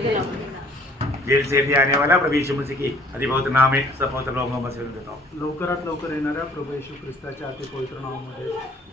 Gel से भी आने वाला प्रभु यीशु मसीह की अति पवित्र नाम है सब पवित्र लोगों में सेवन देता हूँ। लवकरात लवकर येणाऱ्या प्रभू येशू ख्रिस्ताच्या अति पवित्र नावामध्ये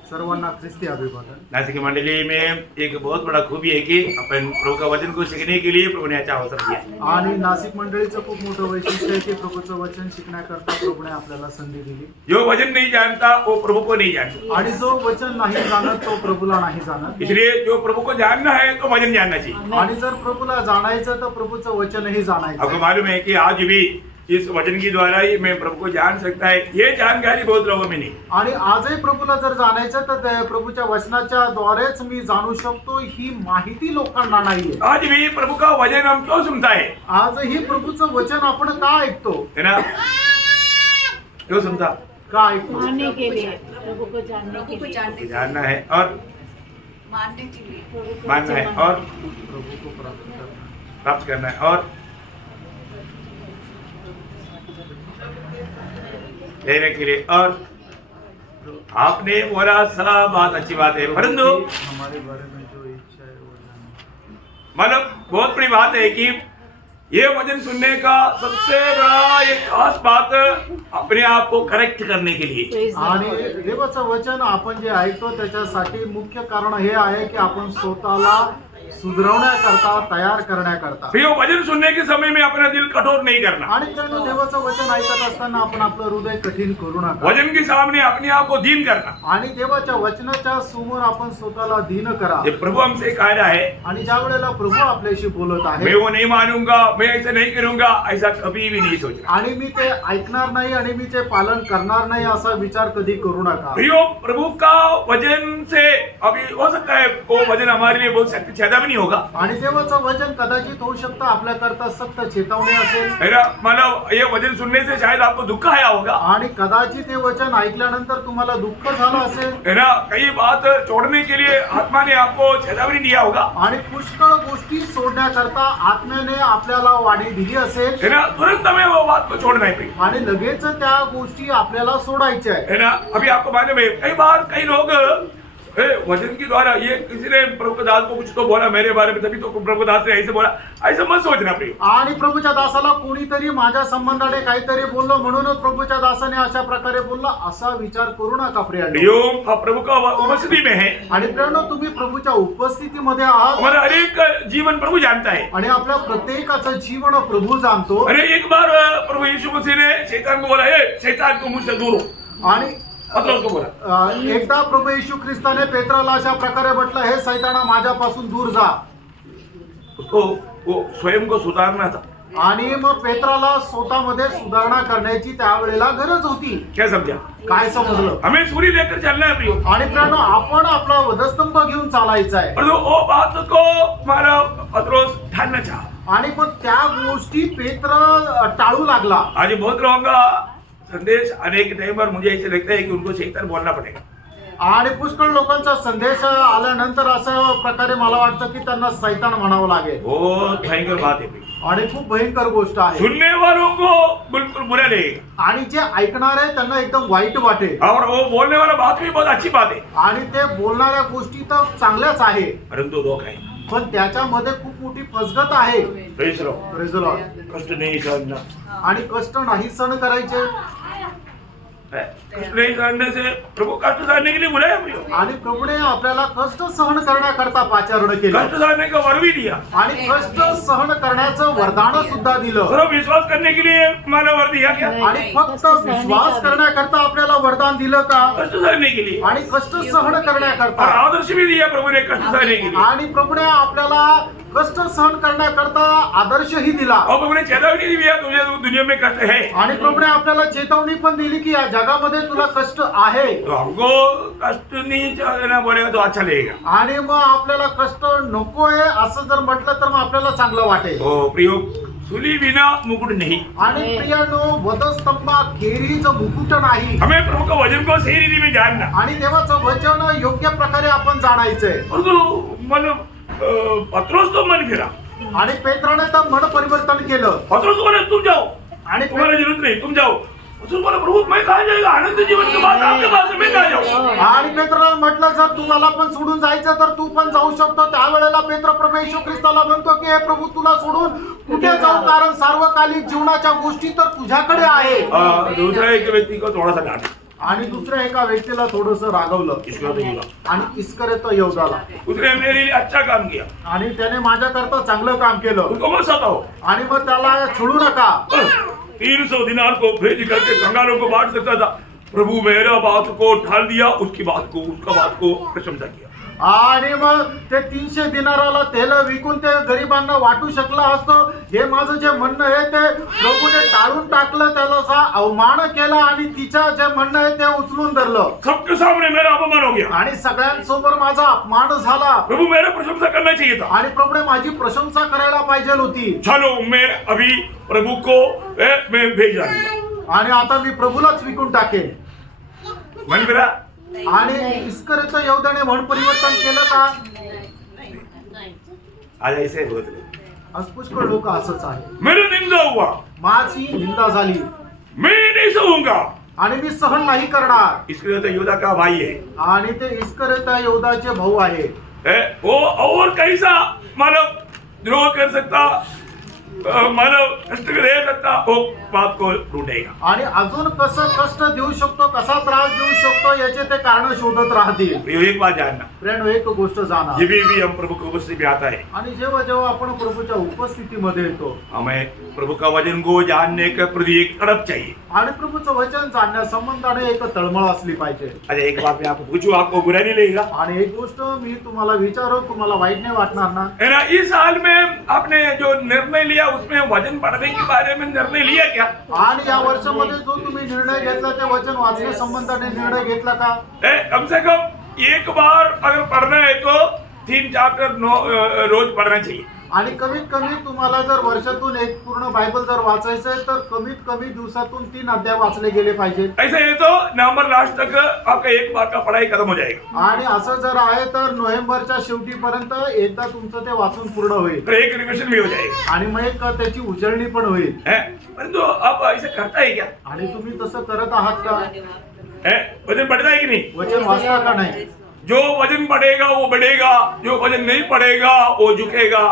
सर्वांना ख्रिस्ती अभिवादन। नासिक मंडली में एक बहुत बड़ा खूबी है कि अपन प्रभु का वचन को सीखने के लिए प्रभु ने अच्छा अवसर दिया। आणि नाशिक मंडळीचं खूप मोठं वैशिष्ट्य आहे की प्रभूचं वचन शिकण्याकरता प्रभूने आपल्याला संधी दिली। जो वचन नहीं जानता वो प्रभु को नहीं जानता, आणि जो वचन नाही जाणत तो प्रभूला नाही जाणत। इसलिए जो प्रभु को जानना है तो वचन जानना चाहिए। आणि जर प्रभूला जाणायचं तर प्रभूचं वचनही जाणायचं। आपको मालूम है कि आज भी इस वचन के द्वारा ही मैं प्रभु को जान सकता है, ये जानकारी बहुत लोगों में नहीं। आणि आजही प्रभूला जर जाणायचं तर त्या प्रभूच्या वचनाच्या द्वारेच मी जाणू शकतो, ही माहिती लोकांना नाहीये। आज भी प्रभु का वचन हम क्यों सुनता है? आजही प्रभूचं वचन आपण का ऐकतो? है ना, क्यों सुनता? का ऐकतो? मानने के लिए, प्रभु को जानने के लिए, जानना है और मानने के लिए, मानना है और प्रभू को प्राप्त करना है और लेने के लिए। और आपने बोला सब बात अच्छी बात है, परंतु हमारे बारे में जो इच्छा है वो जाने। मतलब बहुत बड़ी बात है कि ये वचन सुनने का सबसे बड़ा एक खास बात अपने आप को करेक्ट करने के लिए। आणि देवाचं वचन आपण जे ऐकतो त्याच्यासाठी मुख्य कारण हे आहे की आपण स्वतःला सुधारण्याकरता, तयार करण्याकरता। फिर वो वचन सुनने के समय में अपना दिल कठोर नहीं करना। आणि त्यानं देवाचं वचन ऐकत असताना आपण आपलं हृदय कठीण करू नका। वचन के सामने अपने आप को दीन करना। आणि देवाच्या वचनाच्या समोर आपण स्वतःला दीन करा। ये प्रभु हमसे कह रहा है, आणि ज्या वेळेला प्रभू आपल्याशी बोलत मैं आहे, वो नहीं मानूंगा, मैं ऐसे नहीं करूंगा, ऐसा कभी भी नहीं सोचना। आणि मी ते ऐकणार नाही आणि मी ते पालन करणार नाही असा विचार कधी करू नका। प्रियो, प्रभु का वचन से अभी हो सकता है वो वचन हमारे लिए बहुत शक्ति छेदा भी नहीं होगा। आणि देवाचं वचन कदाचित होऊ शकतं आपल्याकरता सक्त चेतावणी असेल। मेरा मतलब ये वचन सुनने से शायद आपको दुख आया होगा, आणि कदाचित हे वचन ऐकल्यानंतर तुम्हाला दुःख झालं असेल। है ना, कई बात छोड़ने के लिए आत्मा ने आपको चेतावनी दिया होगा, आणि पुष्कळ गोष्टी सोडण्याकरता आत्म्याने आपल्याला वाणी दिली असेल, है ना, तुरंत हमें वो बात को छोड़ना है। आणि लगेच त्या गोष्टी आपल्याला सोडायच्या आहे। है ना, अभी आपको मालूम है कई बार कई लोग वचन के द्वारा ये किसी ने प्रभु दास को कुछ तो बोला मेरे बारे में, तभी तो प्रभु दास ने ऐसे बोला, ऐसा मत सोचना प्रिय। आणि प्रभूच्या दासाला कोणीतरी माझ्या संबंधाने काहीतरी बोललो म्हणूनच प्रभूच्या दासाने अशा प्रकारे बोलला असा विचार करू नका प्रियांनो। प्रियो, आप प्रभु का उपस्थिति में है, आणि प्रियांनो तुम्ही प्रभूच्या उपस्थितीमध्ये आहात, हमारा हर एक जीवन प्रभु जानता है। आणि आपल्या प्रत्येकाचं जीवन प्रभू जाणतो। अरे एक बार प्रभु यीशु मसीह ने शैतान को बोला, हे शैतान को मुझसे दूर हो, आणि पतरस को बोला। एकदा प्रभू येशू ख्रिस्ताने पेत्राला अशा प्रकारे म्हटलं, हे सैताना माझ्यापासून दूर जा। उसको वो स्वयं को सुधारना था। आणि मग पेत्राला स्वतःमध्ये सुधारणा करण्याची त्यावेळेला गरज होती। क्या समझा? काय समजलं? हमें सूरी लेकर चलना है प्रियो, आणि प्रियांनो आपण आपला वधस्तंभ घेऊन चालायचा आहे। और वो बात को हमारा पतरस ठानना चाहा। आणि पण त्या गोष्टी पेत्र टाळू लागला। आज बहुत लोगों का संदेश आने के टाइम पर मुझे ऐसे लगता है कि उनको शैतान बोलना पड़ेगा। आणि पुष्कळ लोकांचा संदेश आल्यानंतर असं प्रकारे मला वाटतं की त्यांना सैतान म्हणावं लागेल। बहुत भयंकर बात है। आणि खूप भयंकर गोष्ट आहे। सुनने वालों को बिल्कुल बुरा लगेगा, आणि जे ऐकणार आहे त्यांना एकदम वाईट वाटेल, और वो बोलने वाला बात भी बहुत अच्छी बात है, आणि ते बोलणाऱ्या गोष्टी तर चांगल्याच आहे, परंतु धोखा है। पण त्याच्यामध्ये खूप मोठी फसगत आहे। Praise low, Praise the Lord. कष्ट नहीं सहना, आणि कष्ट नाही सहन करायचे, कष्ट नहीं सहने से प्रभु कष्ट सहने के लिए बुलाया प्रियो। आणि प्रभूने आपल्याला कष्ट सहन करण्याकरता पाचारण केलं, कष्ट सहने का वर भी दिया, आणि कष्ट सहन करण्याचं वरदान सुद्धा दिलं। सिर्फ विश्वास करने के लिए हमारा वर दिया क्या? आणि फक्त विश्वास करण्याकरता आपल्याला वरदान दिलं का? कष्ट सहने के लिए, आणि कष्ट सहन और करण्याकरता, आदर्श भी दिया प्रभु ने कष्ट सहने के लिए, आणि प्रभूने आपल्याला कष्ट सहन करण्याकरता आदर्शही दिला। और प्रभु ने चेतावनी दिया तुझे दुनिया में कष्ट है, आणि प्रभूने आपल्याला चेतावणी पण दिली की या जगामध्ये तुला कष्ट आहे। तो हमको कष्ट नहीं सहना बोलेगा तो अच्छा लगेगा। आणि मग आपल्याला कष्ट नकोय असं जर म्हटलं तर मग आपल्याला चांगलं वाटेल। ओ प्रियो, सूली बिना मुकुट नहीं। आणि प्रियानो, वधस्तंभा खेरीच मुकुट नाही। हमें प्रभु का वचन को सही रीति में जानना, आणि देवाचं वचन योग्य प्रकारे आपण जाणायचंय। और तो मतलब पतरस तो मन फिरा, आणि पेत्राने तर मन परिवर्तन केलं। पतरस को बोला तुम जाओ, आणि तुम्हारा जरूरत नहीं, तुम जाओ, उसने बोला प्रभु मैं कहाँ जाएगा, अनंत जीवन के बाद आपके पास है, मैं कहाँ जाऊँ? आणि पेत्राला म्हटलं जर तुम्हाला पण सोडून जायचं तर तू पण जाऊ शकतो. त्यावेळेला पेत्र प्रभू येशू ख्रिस्ताला म्हणतो की हे प्रभू तुला सोडून कुठे जाऊ, कारण सार्वकालिक जीवनाच्या गोष्टी तर तुझ्याकडे आहे. दूसरा एक व्यक्ति को थोड़ा सा डांटा, आणि दुसऱ्या एका व्यक्तीला थोडस रागवलं इस्करियोत युदा, आणि इस्करियोत यहूदाला, उसने मेरे लिए अच्छा काम किया, आणि त्याने माझ्याकरता चांगलं काम केलं. उसको मत सताओ. आणि मग त्याला छळू नका. 300 दिनार को भेज करके कंगालों को बांट सकता था. प्रभु मेरा बात को ठाल दिया, उसकी बात को, उसका बात को प्रशंसा किया. आणि मग ते 300 दिनाराला तेल विकून ते गरिबांना वाटू शकलं असतं. हे माझं जे म्हणणं आहे ते प्रभूने टाळून टाकलं, त्याला अवमान केला आणि तिचं जे म्हणणं आहे ते उचलून धरलं. सबके सामने मेरा अपमान हो गया. आणि सगळ्यांसमोर माझा अपमान झाला. प्रभु मेरा प्रशंसा करना चाहिए था. आणि प्रभूने माझी प्रशंसा करायला पाहिजे होती. चलो मैं अभी प्रभु को मैं भेज रहा हूँ. आणि आता मी प्रभूलाच विकून टाकेन. मन मेरा आणि इस्करियोत यहूदाने म्हण परिवर्तन केलं का? आज ऐसे होत नाही. आज पुष्कळ लोक असंच आहे. मेरा निंदा हुआ, माझी निंदा झाली मैं नहीं सहूंगा. आणि मी सहन नाही करणार. इस्करियोत युदा का भाई है. आणि ते इस्करियोत यहूदाचे भाऊ आहे. वो और कैसा मानव द्रोह कर सकता, मानव कष्ट दे सकता, वो बात को ढूंढेगा. आणि अजून कसं कष्ट देऊ शकतो, कसा त्रास देऊ शकतो याचे ते कारण शोधत राहतील. ये एक बात जानना, फ्रेंड, एक गोष्ट जाणा, ये भी हम प्रभु की उपस्थिति में आता है, आणि जेव्हा जेव्हा आपण प्रभूच्या उपस्थितीमध्ये येतो, हमें प्रभु का वचन को जानने के प्रति एक तड़प चाहिए. आणि प्रभूचं वचन जाणण्या संबंधाने एक तळमळ असली पाहिजे. अच्छा एक बात मैं आपको पूछूं, आपको बुरा नहीं लगेगा? आणि एक गोष्ट मी तुम्हाला विचारू, तुम्हाला वाईट नाही वाटणार ना? है ना, इस साल में आपने जो निर्णय लिया उसमें वचन पढ़ने के बारे में निर्णय लिया क्या? आणि या वर्षामध्ये जो तुम्ही निर्णय घेतला ते वचन वाचण्या संबंधाने निर्णय घेतला का? कम से कम एक बार अगर पढ़ना है तो 3 चैप्टर रोज पढ़ना चाहिए. आणि कमीत कमी तुम्हाला जर वर्षातून एक पूर्ण बायबल जर वाचायचं आहे तर कमीत कमी दिवसातून 3 अध्याय वाचले गेले पाहिजे. ऐसे है तो नवंबर लास्ट तक आपका एक बार का पढ़ाई खत्म हो जाएगा. आणि असं जर आहे तर नोव्हेंबरच्या शेवटीपर्यंत एकदा तुमचं ते वाचून पूर्ण होईल. फिर एक रिविजन भी हो जाएगा. आणि मग एक त्याची उजळणी पण होईल. परंतु आप ऐसे करता है क्या? आणि तुम्ही तसं करत आहात का? वचन पढ़ता है कि नहीं? वचन वाचता का नाही? जो वचन पढ़ेगा वो बढ़ेगा, जो वचन नहीं पढ़ेगा वो झुकेगा,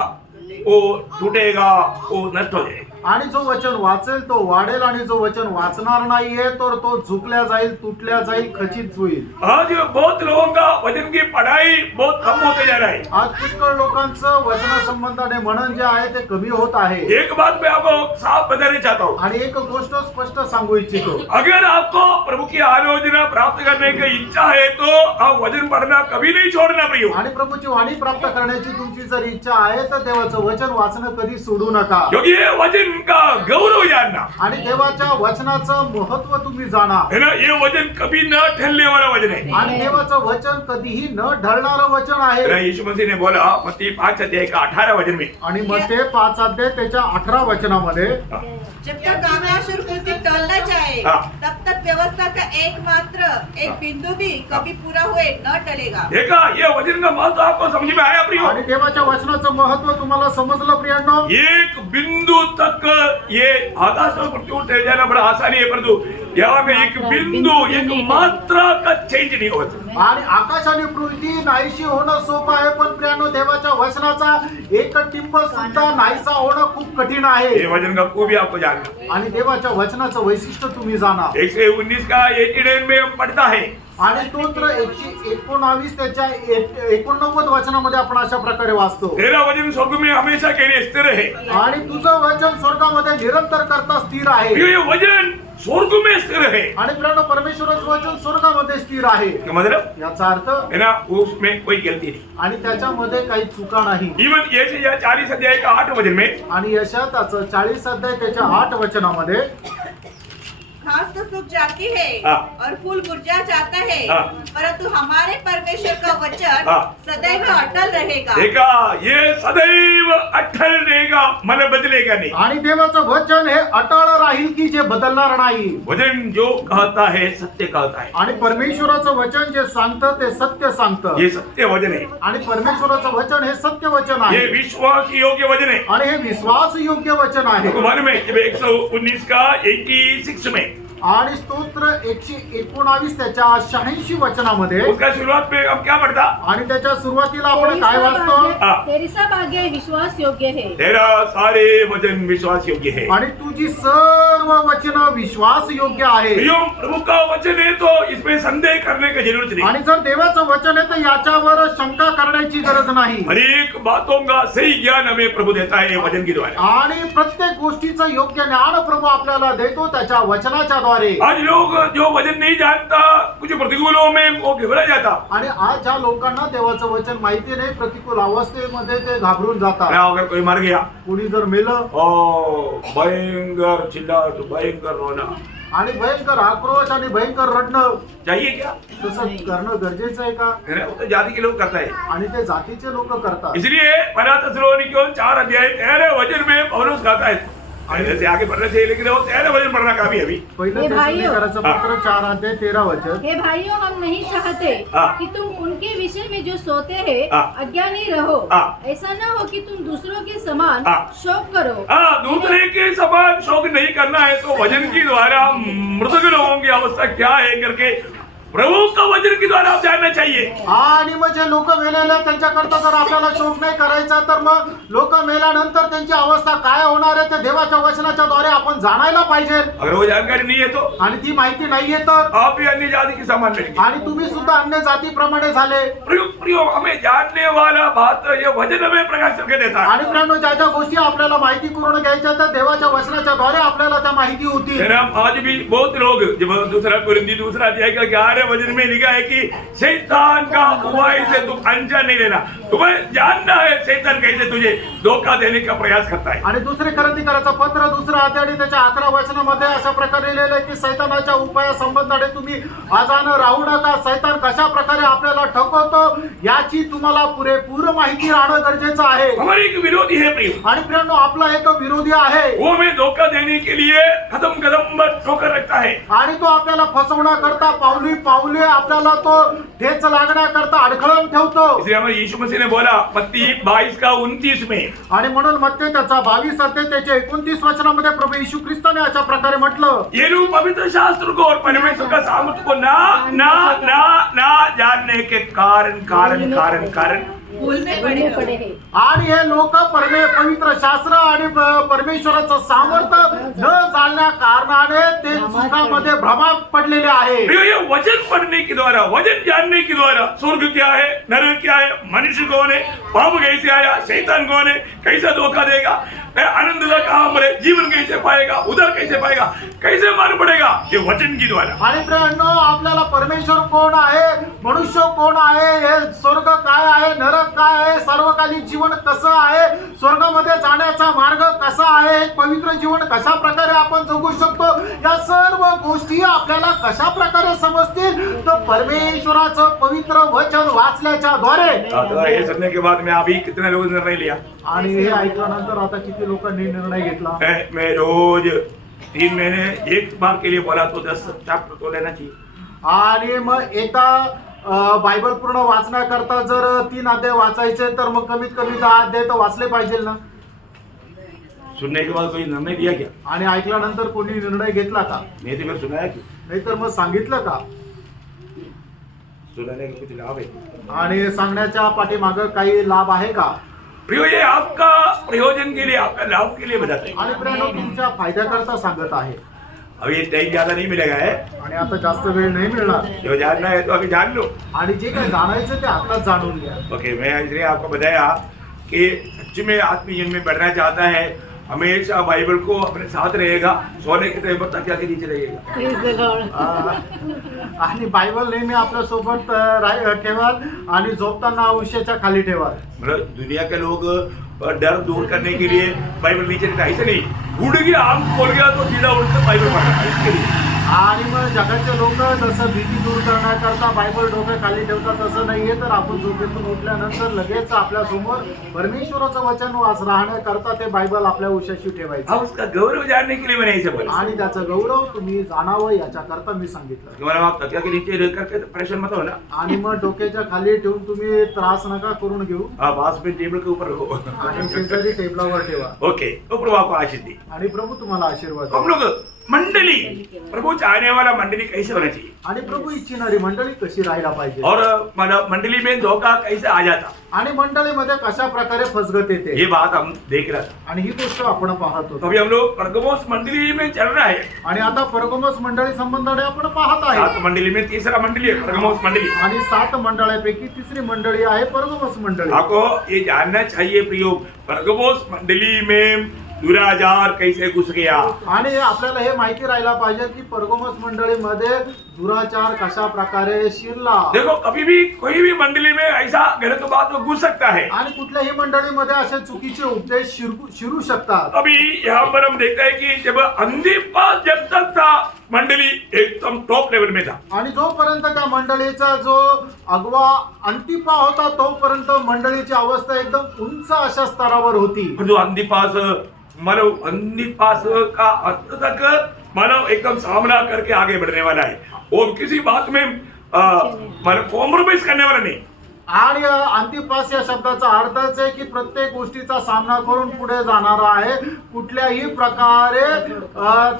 वो टूटेगा, वो नष्ट हो जाएगा. आणि जो वचन वाचेल तो वाढेल, आणि जो वचन वाचणार नाहीये तर तो झुकल्या जाईल, तुटल्या जाईल, खचित होईल. आज बहुत लोगों का वचन की पढ़ाई बहुत कम होते जा रहा है. आज पुष्कळ लोकांचं वचना संबंधाने मनन जे आहे ते कमी होत आहे. एक बात मैं आपको साफ बताना चाहता हूँ, आणि एक गोष्ट स्पष्ट सांगू इच्छितो, अगर आपको प्रभु की आलोचना प्राप्त करने की इच्छा है तो आप वचन पढ़ना कभी नहीं छोड़ना प्रियो. आणि प्रभूची वाणी प्राप्त करण्याची तुमची जर इच्छा आहे तर देवाचं वचन वाचणं कधी सोडू नका. क्योंकि ये वचन का गौरव जानना आणि देवाच्या वचनाचं महत्व तुम्ही जाणा. है ना, ये वचन कभी न ठहरने वाला वचन है. आणि देवाचं वचन कधीही न ढळणारं वचन आहे. यीशु मसीह ने बोला मत्ती 5 अध्याय का 18 वचन में, आणि मत्ते 5 अध्याय त्याच्या 18 वचनामध्ये, जब तक आकाश और पृथ्वी टलना चाहे तब तक व्यवस्था का एक बिंदु भी कभी पूरा हुए न टलेगा. देखा, ये वचन का महत्व आपको समझ में आया प्रियो? आणि देवाच्या वचनाचं महत्व तुम्हाला समजलं प्रियांनो? एक बिंदु तक ये आकाश और पृथ्वी टल जाना बड़ा आसानी है, परंतु यहाँ पे एक बिंदु, एक मात्रा का चेंज नहीं होता. आणि आकाश आणि पृथ्वी नाहीशी होणं सोपं आहे, पण प्रियांनो देवाच्या वचनाचा एक टिंब सुद्धा नाहीसा होणं खूप कठीण आहे. ये वचन का खूबी आपको जानना. आणि देवाच्या वचनाचं वैशिष्ट्य तुम्ही जाणा. 119 का 89 में हम पढ़ता है, आणि स्तोत्र 119 त्याच्या 89 वचनामध्ये आपण अशा प्रकारे वाचतो, तेरा वचन स्वर्ग में हमेशा के लिए स्थिर है. आणि तुझं वचन स्वर्गामध्ये निरंतर करता स्थिर आहे. ये वचन स्वर्ग में स्थिर है. आणि प्रियांनो परमेश्वराचं वचन स्वर्गामध्ये स्थिर आहे. मतलब याचा अर्थ, है ना, उसमें कोई गलती नहीं. आणि त्याच्यामध्ये काही चुका नाही. इवन ये 40 अध्याय का 8 वचन में, आणि यशाताचं 40 अध्याय त्याच्या 8 वचनामध्ये, घास तो सूख जाती है और फूल मुरझा जाता है, परंतु हमारे परमेश्वर का वचन सदैव अटल रहेगा. देखा, ये सदैव अटल रहेगा, मन बदलेगा नहीं. आणि देवाचं वचन हे अटळ राहील की जे बदलणार नाही. वचन जो कहता है सत्य कहता है. आणि परमेश्वराचं वचन जे सांगतं ते सत्य सांगतं. ये सत्य वचन है. आणि परमेश्वराचं वचन हे सत्य वचन आहे. ये विश्वास योग्य वचन है. आणि हे विश्वास योग्य वचन आहे. मालूम है जब 119 का 86 में, आणि स्तोत्र 119 त्याच्या 86 वचनामध्ये उसका शुरुआत में हम क्या पढ़ता? आणि त्याच्या सुरुवातीला आपण काय वाचतो? तेरी सब आज्ञा विश्वास योग्य है। तेरा सारे वचन विश्वास योग्य है। आणि तुझी सर्व वचन विश्वास योग्य आहे। प्रियो, प्रभु का वचन है तो इसमें संदेह करने की जरूरत नहीं। आणि जर देवाचं वचन आहे तर याच्यावर शंका करण्याची गरज नाही। हर एक बातों का सही ज्ञान हमें प्रभु देता है वचन के द्वारा। आणि प्रत्येक गोष्टीचं योग्य ज्ञान प्रभु आपल्याला देतो त्याच्या वचनाच्या द्वारे। आज लोग जो वचन नहीं जानता कुछ प्रतिकूलों में वो घबरा जाता। आणि आज ज्या लोकांना देवाचं वचन माहिती नाही प्रतिकूल अवस्थेमध्ये ते घाबरून जातात। अगर कोई मर गया, कुणी जर मेलं भयंकर चिल्लाट, भयंकर रोना, आणि भयंकर आक्रोश आणि भयंकर रडणं चाहिए क्या? तसं करणं गरजेचं आहे का? है ना? वो तो जाति के लोग करता है। आणि ते जातीचे लोक करतात। इसलिए पहला थिस्सलुनीकियों 4 अध्याय 13 वचन में पौलुस कहता है, ऐसे आगे पढ़ना चाहिए लेकिन वो 13 वचन पढ़ना काफी है अभी। पहिलं हे भाइयों, थिस्सलुनीकराचं पत्र 4 अध्याय 13 वचन। हे भाइयों, हम नहीं चाहते कि तुम उनके विषय में जो सोते हैं अज्ञानी रहो। ऐसा न हो कि तुम दूसरों के समान शोक करो। दूसरे के समान शोक नहीं करना है तो वचन के द्वारा मृतक लोगों की अवस्था क्या है करके प्रभु का वचन के द्वारा आप जानना चाहिए। आणि मग जे लोक मेलेले त्यांच्याकरता जर आपल्याला शोक नाही करायचा तर मग लोक मेल्यानंतर त्यांची अवस्था काय होणार आहे ते देवाच्या वचनाच्या द्वारे आपण जाणायला पाहिजे। अगर वो जानकारी नहीं है तो आणि ती माहिती नाहीये तर आप भी अन्य जाति के समान रहेंगे। आणि तुम्ही सुद्धा अन्य जातीप्रमाणे झाले। प्रियो, हमें जानने वाला बात ये वचन हमें प्रकाश करके देता है। आणि प्रियांनो, ज्या ज्या गोष्टी आपल्याला माहिती करून घ्यायच्या तर देवाच्या वचनाच्या द्वारे आपल्याला त्या माहिती होती। आज भी बहुत लोग जब दूसरा कुरिन्थी 2 अध्याय का 11 वचन में लिखा है कि शैतान का उपाय से तुम अनजान नहीं लेना, तुम्हें जानना है शैतान कैसे तुझे धोखा देने का प्रयास करता है। आणि दुसरे कुरिन्थीकराचं पत्र 2 अध्याय त्याच्या 11 वचनामध्ये अशा प्रकारे लिहिलेलं आहे की सैतानाच्या उपायासंबंधाने तुम्ही अजान राहू नका। सैतान कशा प्रकारे आपल्याला ठकवतो याची तुम्हाला पुरेपूर माहिती राहणं गरजेचं आहे। हमारे एक विरोधी है प्रियो, आणि प्रियांनो, आपला एक विरोधी आहे। वो हमें धोखा देने के लिए कदम कदम पर ठोकर रखता है। आणि तो आपल्याला फसवण्याकरता पावली पावली आपल्याला तो ठेच लागण्याकरता अडखळून ठेवतो। इसलिए हमारे यीशु मसीह ने बोला मत्ती 22 का 29 में, आणि म्हणून मत्ती त्याचा 22 अध्याय त्याच्या 29 वचनामध्ये प्रभू येशू ख्रिस्ताने अशा प्रकारे म्हटलं, ये लोग पवित्र शास्त्र को और परमेश्वर का सामर्थ्य को ना ना ना ना जानने के कारण कारण कारण कारण भूलने पड़े पड़े हैं। आणि हे लोक पवित्र शास्त्र आणि परमेश्वराचं सामर्थ्य न जाणल्या कारणाने ते चुकामध्ये भ्रमात पडलेले आहे। ये वचन पढ़ने के द्वारा, वचन जानने के द्वारा स्वर्ग क्या है, नरक क्या है, मनुष्य कौन है, पाप कैसे आया, शैतान कौन है, कैसा धोखा देगा, आनंद कहाँ मरे, जीवन कैसे पाएगा, उधर कैसे पाएगा, कैसे मालूम पड़ेगा, ये वचन के द्वारा। आणि प्रियांनो, आपल्याला परमेश्वर कोण आहे, मनुष्य कोण आहे, हे स्वर्ग काय आहे, नरक काय आहे, सर्वकालिक जीवन कसं आहे, स्वर्गामध्ये जाण्याचा मार्ग कसा आहे, पवित्र जीवन कशा प्रकारे आपण जगू शकतो, या सर्व गोष्टी आपल्याला कशा प्रकारे समजतील तर परमेश्वराचं पवित्र वचन वाचल्याच्या द्वारे। ये सुनने के बाद में अभी कितने लोगों ने निर्णय लिया? आणि हे ऐकल्यानंतर आता किती लोकांनी निर्णय घेतला? मैं रोज 3 महीने एक बार के लिए बोला तो 10 चैप्टर तो लेना चाहिए। आणि मग एकदा बायबल पूर्ण वाचण्याकरता जर 3 अध्याय वाचायचे तर मग कमीत कमी 10 अध्याय तर वाचले पाहिजे ना। सुनने के बाद कोई निर्णय दिया क्या? आणि ऐकल्यानंतर कोणी निर्णय घेतला का? नहीं तो मैं सुनाया क्यों? नाही तर मग सांगितलं का? सुनाने का कुछ लाभ है? आणि सांगण्याच्या पाठीमागं काही लाभ आहे का? प्रियो, ये आपका प्रयोजन के लिए, आपका लाभ के लिए बताते हैं। आणि प्रियांनो, तुमच्या फायद्याकरता सांगत आहे। अभी टाइम ज्यादा नहीं मिलेगा है, आणि आता जास्त वेळ नाही मिळणार। जो जानना है तो अभी जान लो। आणि जे काही जाणायचं ते आताच जाणून घ्या। ओके, मैं इसलिए आपको बताया कि सच में आत्मीय जीवन में बढ़ना चाहता है, हमेशा बाइबल को अपने साथ रहेगा, सोने के टाइम पर तकिया के नीचे रहेगा। आणि बायबल नेहमी आपल्या सोबत ठेवाल आणि झोपताना आयुष्याच्या खाली ठेवाल। मतलब दुनिया के लोग डर दूर करने के लिए बाइबल नीचे रखा, ऐसे नहीं, उड़ गया आंख खोल गया तो सीधा उड़कर बाइबल पढ़ा, इसके लिए। आणि मग जगाचे लोक जसं भीती दूर करण्याकरता बायबल डोक्या खाली ठेवतात तसं नाहीये, तर आपण झोपेतून उठल्यानंतर लगेच आपल्या समोर परमेश्वराचं वचन राहण्याकरता ते बायबल आपल्या उशाशी ठेवायचं। अब उसका गौरव जानने के लिए मैंने ऐसे बोला। आणि त्याचा गौरव तुम्ही जाणावं याच्याकरता मी सांगितलं। तुम्हारा आप तकिया के नीचे रह करके परेशान मत होना। आणि मग डोक्याच्या खाली ठेवून तुम्ही त्रास नका करून घेऊ। आप पास में टेबल के ऊपर रहो आणि शेजारी टेबलावर ठेवा। ओके, तो प्रभु आपको आशीष दे। आणि प्रभु तुम्हाला आशीर्वाद हम देवो। लोग मंडली, प्रभु चाहने वाला मंडली कैसे होना चाहिए, आणि प्रभू इच्छिणारी मंडळी कशी राहायला पाहिजे, और मतलब मंडली में धोखा कैसे आ जाता, आणि मंडळीमध्ये कशा प्रकारे फसगत येते, ये बात हम देख रहे थे. आणि ही गोष्ट आपण पाहत होतो. अभी हम लोग परगमोस मंडली में चल रहा है. आणि आता परगमोस मंडळी संबंधाने आपण पाहत 7 आहे. मंडली में तीसरा मंडली है परगमोस मंडली. आणि 7 मंडळापैकी तिसरी मंडळी आहे परगमोस मंडळी. आपको ये जानना चाहिए प्रियो, परगमोस मंडली में दुराचार कैसे घुस गया. आणि आपल्याला हे माहिती राहायला पाहिजे की परगमोस मंडळीमध्ये दुराचार कशा प्रकारे शिरला. देखो कभी भी कोई भी मंडली में ऐसा गलत बात घुस सकता है. आणि कुठल्याही मंडळीमध्ये असे चुकीचे उपदेश शिरू शकतात. अभी यहाँ पर हम देखते हैं कि जब अंदीपास जब तक था मंडली एकदम टॉप लेवल में था. आणि जोपर्यंत त्या मंडळीचा जो अगवा अंतिपा होता तोपर्यंत मंडळीची अवस्था एकदम उंच अशा स्तरावर होती. जो अंदीपास मानव अंदीपास का अंत तक मानव एकदम सामना करके आगे बढ़ने वाला है, और किसी बात में मानव कॉम्प्रोमाइज करने वाला नहीं. आणि अंतिपास या शब्दाचा अर्थच आहे की प्रत्येक गोष्टीचा सामना करून पुढे जाणारा आहे, कुठल्याही प्रकारे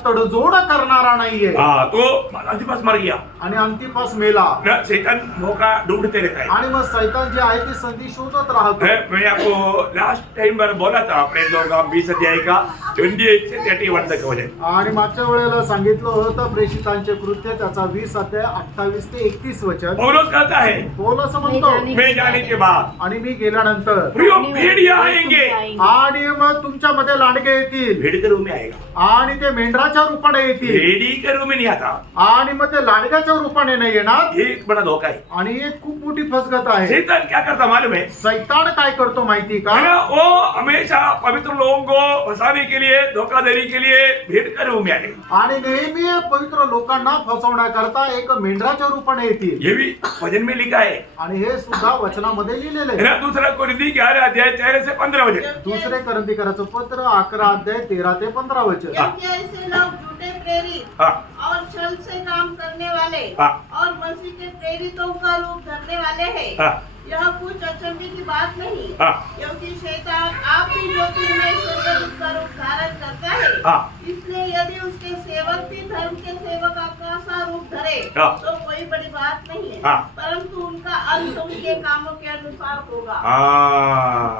तडजोड करणारा नाहीये. तो अंतिपास मर गया. आणि अंतिपास मेला. ना शैतान मौका ढूंढते रहता है. आणि मग सैतान जे आहे ती संधी शोधत राहतो. मैंने आपको लास्ट टाइम पर बोला था अपने लोग 20 अध्याय का 28 से 31 तक वचन. आणि मागच्या वेळेला सांगितलं होतं प्रेषितांचे कृत्य त्याचा 20 अध्याय 28 ते 31 वचन. पौलुस कहता है बोल असं म्हणतो मैं जाने के बाद आणि मी गेल्यानंतर प्रियो भेड़िया आएंगे. आणि मग तुमच्यामध्ये लांडगे येतील भेड़ के रूप में आएगा. आणि ते मेंढराच्या रूपाने येतील. भेड़ी के रूप में नहीं आता. आणि मग ते लांडग्याच्या रूपाने नाही येणार. ये एक बड़ा धोखा है. आणि एक खूप मोठी फसगत आहे. शैतान क्या करता मालूम है? सैतान काय करतो माहिती का? है ना, वो हमेशा पवित्र लोगों को फंसाने के लिए, धोखा देने के लिए भेड़ के रूप में आएगा. आणि नेहमी पवित्र लोकांना फसवण्याकरता एक मेंढराच्या रूपाने येतील. ये भी वचन में लिखा है. आणि हे सुद्धा वचनामध्ये लिहिलेले है ना, दूसरा कोरिन्थी 11 अध्याय 13 से 15 वचन. दुसरे करंथीकराचं पत्र 11 अध्याय 13 ते 15 वचन. क्योंकि ऐसे लोग झूठे प्रेरित हाँ. और छल से काम करने वाले हाँ. और मसीह के प्रेरितों का रूप धरने वाले हैं. हाँ. यह कुछ अचंभे की बात नहीं, हाँ. क्योंकि शैतान आप भी ज्योतिर्मय स्वर्गदूत का रूप धारण करता है. हाँ. इसलिए यदि उसके सेवक भी धर्म के सेवक का सा रूप धरे हाँ. तो कोई बड़ी बात नहीं है. हाँ. परंतु उनका अंत उनके कामों के अनुसार होगा. हाँ.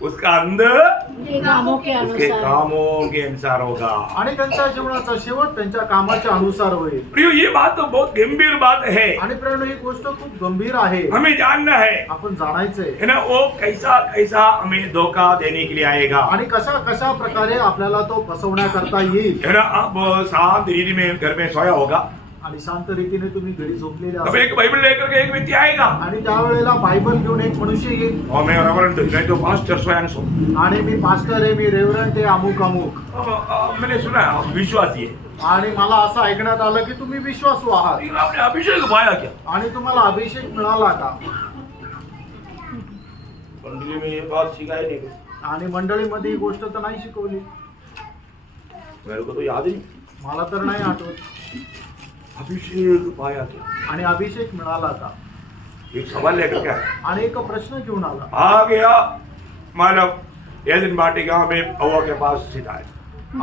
उसका अंदर ये कामों के उसके अनुसार कामों के अनुसार होगा. आणि त्यांच्या जीवनाचा शेवट त्यांच्या कामाच्या अनुसार होईल. प्रियो ये बात तो बहुत गंभीर बात है. आणि प्रेरणा ही गोष्ट खूप गंभीर आहे. हमें जानना है, आपण जाणायचंय है ना, वो कैसा कैसा हमें धोखा देने के लिए आएगा. आणि कशा कशा प्रकारे आपल्याला तो फसवण्याकरता येईल. है ना, आप शांत रीति में घर में सोया होगा. आणि शांत रीतीने तुम्ही घरी झोपलेले तब असाल. एक बाइबल लेकर के एक व्यक्ति आएगा. आणि त्यावेळेला बायबल घेऊन एक मनुष्य येईल. और मैं रेवरेंड, मैं तो पास्टर स्वयंसो. आणि मी पास्टर आहे, मी रेव्हरंट आहे, अमुक अमुक. मैंने सुना आप विश्वासी है. आणि मला असं ऐकण्यात आलं की तुम्ही विश्वासू आहात. लेकिन आपने अभिषेक पाया क्या? आणि तुम्हाला अभिषेक मिळाला का? मंडली में ये बात सिखाई नहीं. आणि मंडळीमध्ये ही गोष्ट तर नाही शिकवली. मेरे को तो याद ही नहीं. मला तर नाही आठवत. अभिषेक पाया क्या? आणि अभिषेक मिळाला का? एक सवाल लेकर के आया. आणि एक प्रश्न घेऊन आला. आ गया मानव एदन वाटिका में हवा के पास सीधा है.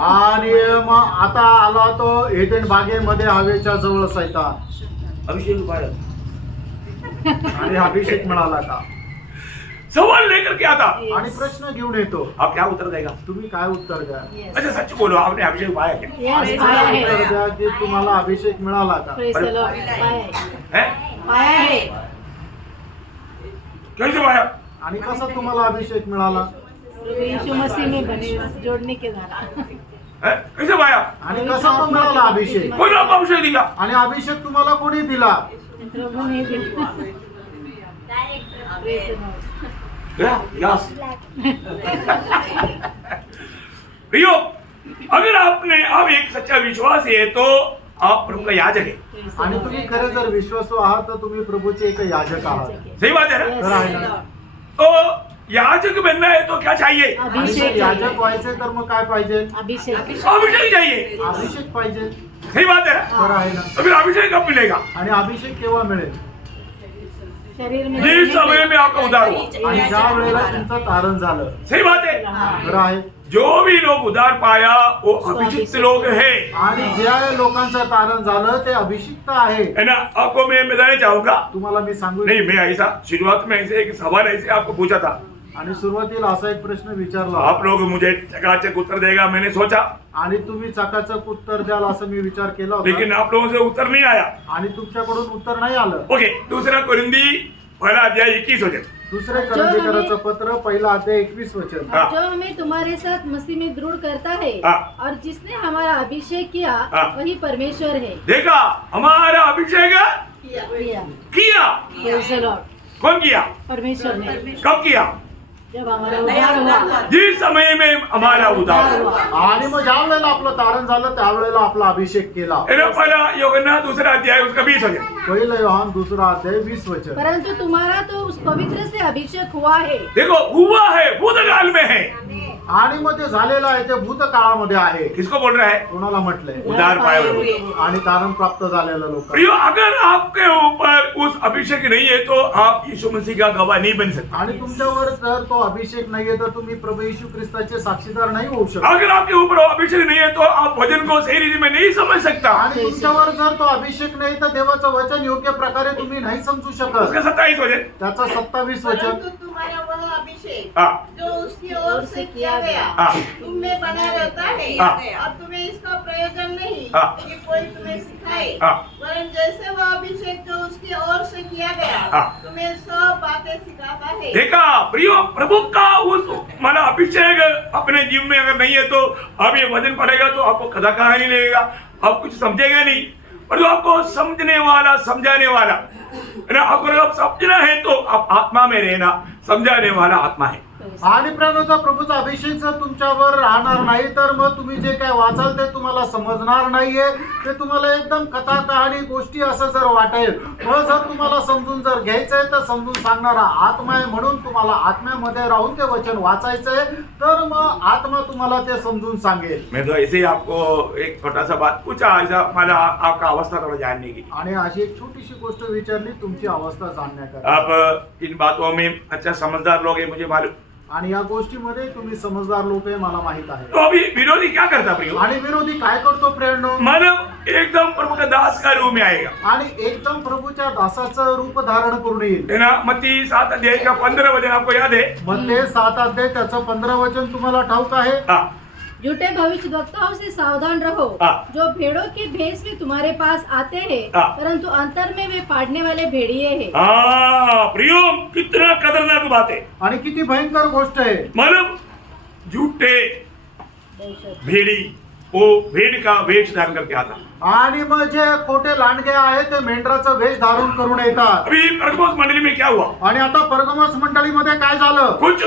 आणि मग आता आला तो एडेन बागेमध्ये हवेच्या जवळ सैतान. अभिषेक पाया. आणि अभिषेक मिळाला का? सवाल लेकर के आता. आणि प्रश्न घेऊन येतो. आप क्या उत्तर देगा? तुम्ही काय उत्तर द्या? Yes. अच्छा सच बोलो, आपने अभिषेक पाया क्या? Yes, आणि पाया काय उत्तर है. द्या की तुम्हाला अभिषेक मिळाला का? Praise the Lord. पाया है. है? पाया है. कैसे पाया? आणि कसा तुम्हाला अभिषेक मिळाला? प्रभु यीशु मसीह में बने जोड़ने के द्वारा. है? कैसे पाया? आणि कसा तो मिळाला अभिषेक? कोई आपको अभिषेक दिया? आणि अभिषेक तुम्हाला कोणी दिला? प्रभु ने दिया. Praise the Lord. यस. प्रियो, अगर आपने आप एक सच्चा विश्वासी है तो आप प्रभु का याजक है. Praise the आणि Lord. तुम्ही खरे जर विश्वासू आहात तर तुम्ही प्रभूचे एक याजक आहात. सही बात है ना? Yes. तर आहे ना? तो याजक बनना है तो क्या चाहिए? आणि जर अभिषेक याजक व्हायचे तर मग काय पाहिजे? अभिषेक अभिषेक चाहिए. अभिषेक पाहिजे. सही बात है ना? तर आहे ना? तो फिर अभिषेक कब मिलेगा? आणि अभिषेक केव्हा मिळेल? शरीर में जिस समय में आपका उद्धार हुआ। आणि ज्या वेळेला तुमचं तारण झालं, सही बात है। खरं आहे. जो भी लोग उद्धार पाया वो अभिषिक्त लोग है आणि ज्या लोकांचं तारण झालं ते अभिषिक्त आहे. ना। आपको मैं बताना चाहूंगा, तुम्हाला मी सांगू नहीं मैं ऐसा शुरुआत में ऐसे एक सवाल ऐसे आपको पूछा था, आणि सुरुवातीला असा एक प्रश्न विचारला आप लोग मुझे चकाचक उत्तर देगा मैंने सोचा, आणि तुम्ही चकाचक उत्तर द्याल असं मी विचार केला होता, लेकिन आप लोगों से उत्तर नहीं आया। आणि तुमच्याकडून उत्तर नाही आलं. ओके, दूसरा कुरिन्दी पहला अध्याय 21 वचन। दुसरे करंदीकराचं पत्र पहिला अध्याय 21 वचन. हाँ। जो हमें तुम्हारे साथ मसीह में दृढ़ करता है हाँ। और जिसने हमारा अभिषेक किया हाँ। वही परमेश्वर है। देखा, हमारा अभिषेक किया। किया। Praise the Lord। कौन किया? परमेश्वर ने कब किया? जब हमारा उद्धार हुआ। जिस समय में हमारा उद्धार हुआ। आणि मग ज्या वेळेला आपलं तारण झालं त्यावेळेला आपला अभिषेक केला. पहला यूहन्ना दूसरा अध्याय उसका 20 वचन। पहिलं योहान दुसरा अध्याय 20 वचन. परंतु तुम्हारा तो उस पवित्र से अभिषेक हुआ है। देखो, हुआ है, भूतकाल में है। आणि मग ते झालेलं आहे ते भूतकाळामध्ये आहे. किसको बोल रहा है? कोणाला म्हटलंय? उद्धार पाए हुए। आणि तारण प्राप्त झालेल्या लोक. प्रियो, अगर आपके ऊपर उस अभिषेक नहीं है तो आप यीशु मसीह का गवाह नहीं बन सकते। आणि तुमच्यावर जर तो अभिषेक नाहीये तर तुम्ही प्रभू येशू ख्रिस्ताचे साक्षीदार नाही होऊ शकत. अगर आपके ऊपर वो अभिषेक नहीं है तो आप वचन को सही रीति में नहीं समझ सकता। आणि तुमच्यावर जर तो अभिषेक नाही तर देवाचं वचन योग्य प्रकारे तुम्ही नाही समजू शकत. उसका 27 वचन। त्याचा 27 वचन. परंतु तुम्हारा वह अभिषेक हाँ। जो उसकी ओर से किया गया हाँ। तुम में बना रहता है हाँ। और तुम्हें इसका प्रयोजन नहीं हाँ। कि कोई तुम्हें सिखाए, हाँ। वरन जैसे वह अभिषेक जो उसकी ओर से किया गया हाँ। तुम्हें सब बातें सिखाता है। देखा प्रियो, प्रभु का उस माना अभिषेक अपने जीवन में अगर नहीं है तो आप ये वचन पढ़ेगा तो आपको कथा कहानी नहीं लगेगा, आप कुछ समझेगा नहीं। पर जो आपको समझने वाला, समझाने वाला है ना, अगर आप समझना है तो आप आत्मा में रहना, समझाने वाला आत्मा है। आणि प्रेमाचा प्रभूचा अभिषेक जर तुमच्यावर राहणार नाही तर मग तुम्ही जे काय वाचाल ते तुम्हाला समजणार नाहीये. ते तुम्हाला एकदम कथा कहाणी गोष्टी असं जर वाटेल, मग जर तुम्हाला समजून जर घ्यायचंय तर समजून सांगणारा आत्मा आहे. म्हणून तुम्हाला आत्म्यामध्ये राहून ते वचन वाचायचंय, तर मग आत्मा तुम्हाला ते समजून सांगेल. मैं तो ऐसे ही आपको एक छोटा सा बात पूछा, ऐसा मला आपका अवस्था थोड़ा जानने की। आणि अशी एक छोटीशी गोष्ट विचारली तुमची अवस्था जाणण्याकरता. आप इन बातों में अच्छा समझदार लोग हैं, मुझे मालूम। आणि या गोष्टीमध्ये तुम्ही समजदार लोक आहे, मला माहित आहे. तो अभी विरोधी क्या करता प्रियो? आणि विरोधी काय करतो प्रेरणो? मानव एकदम प्रभु का दास का रूप में आएगा, आणि एकदम प्रभूच्या दासाचं रूप धारण करून येईल. है ना। मत्ती 7 अध्याय का 15 वचन आपको याद है? मध्ये 7 अध्याय त्याचं 15 वचन तुम्हाला ठाऊक आहे. हाँ। झूठे भविष्यवक्ताओं से सावधान रहो, हाँ। जो भेड़ों के भेष में तुम्हारे पास आते हैं, हाँ। परंतु अंतर में वे फाड़ने वाले भेड़िए हैं। हाँ प्रियो, कितना खतरनाक बात है। आणि किती भयंकर गोष्ट आहे. मानव झूठे भेड़ी, वो भेड़ का वेश धारण करके आता। आणि मग जे खोटे लांडगे आहेत ते मेंढराचं वेश धारण करून येतात. अभी परगमोस मंडली में क्या हुआ? आणि आता परगमस मंडळीमध्ये काय झालं? कुछ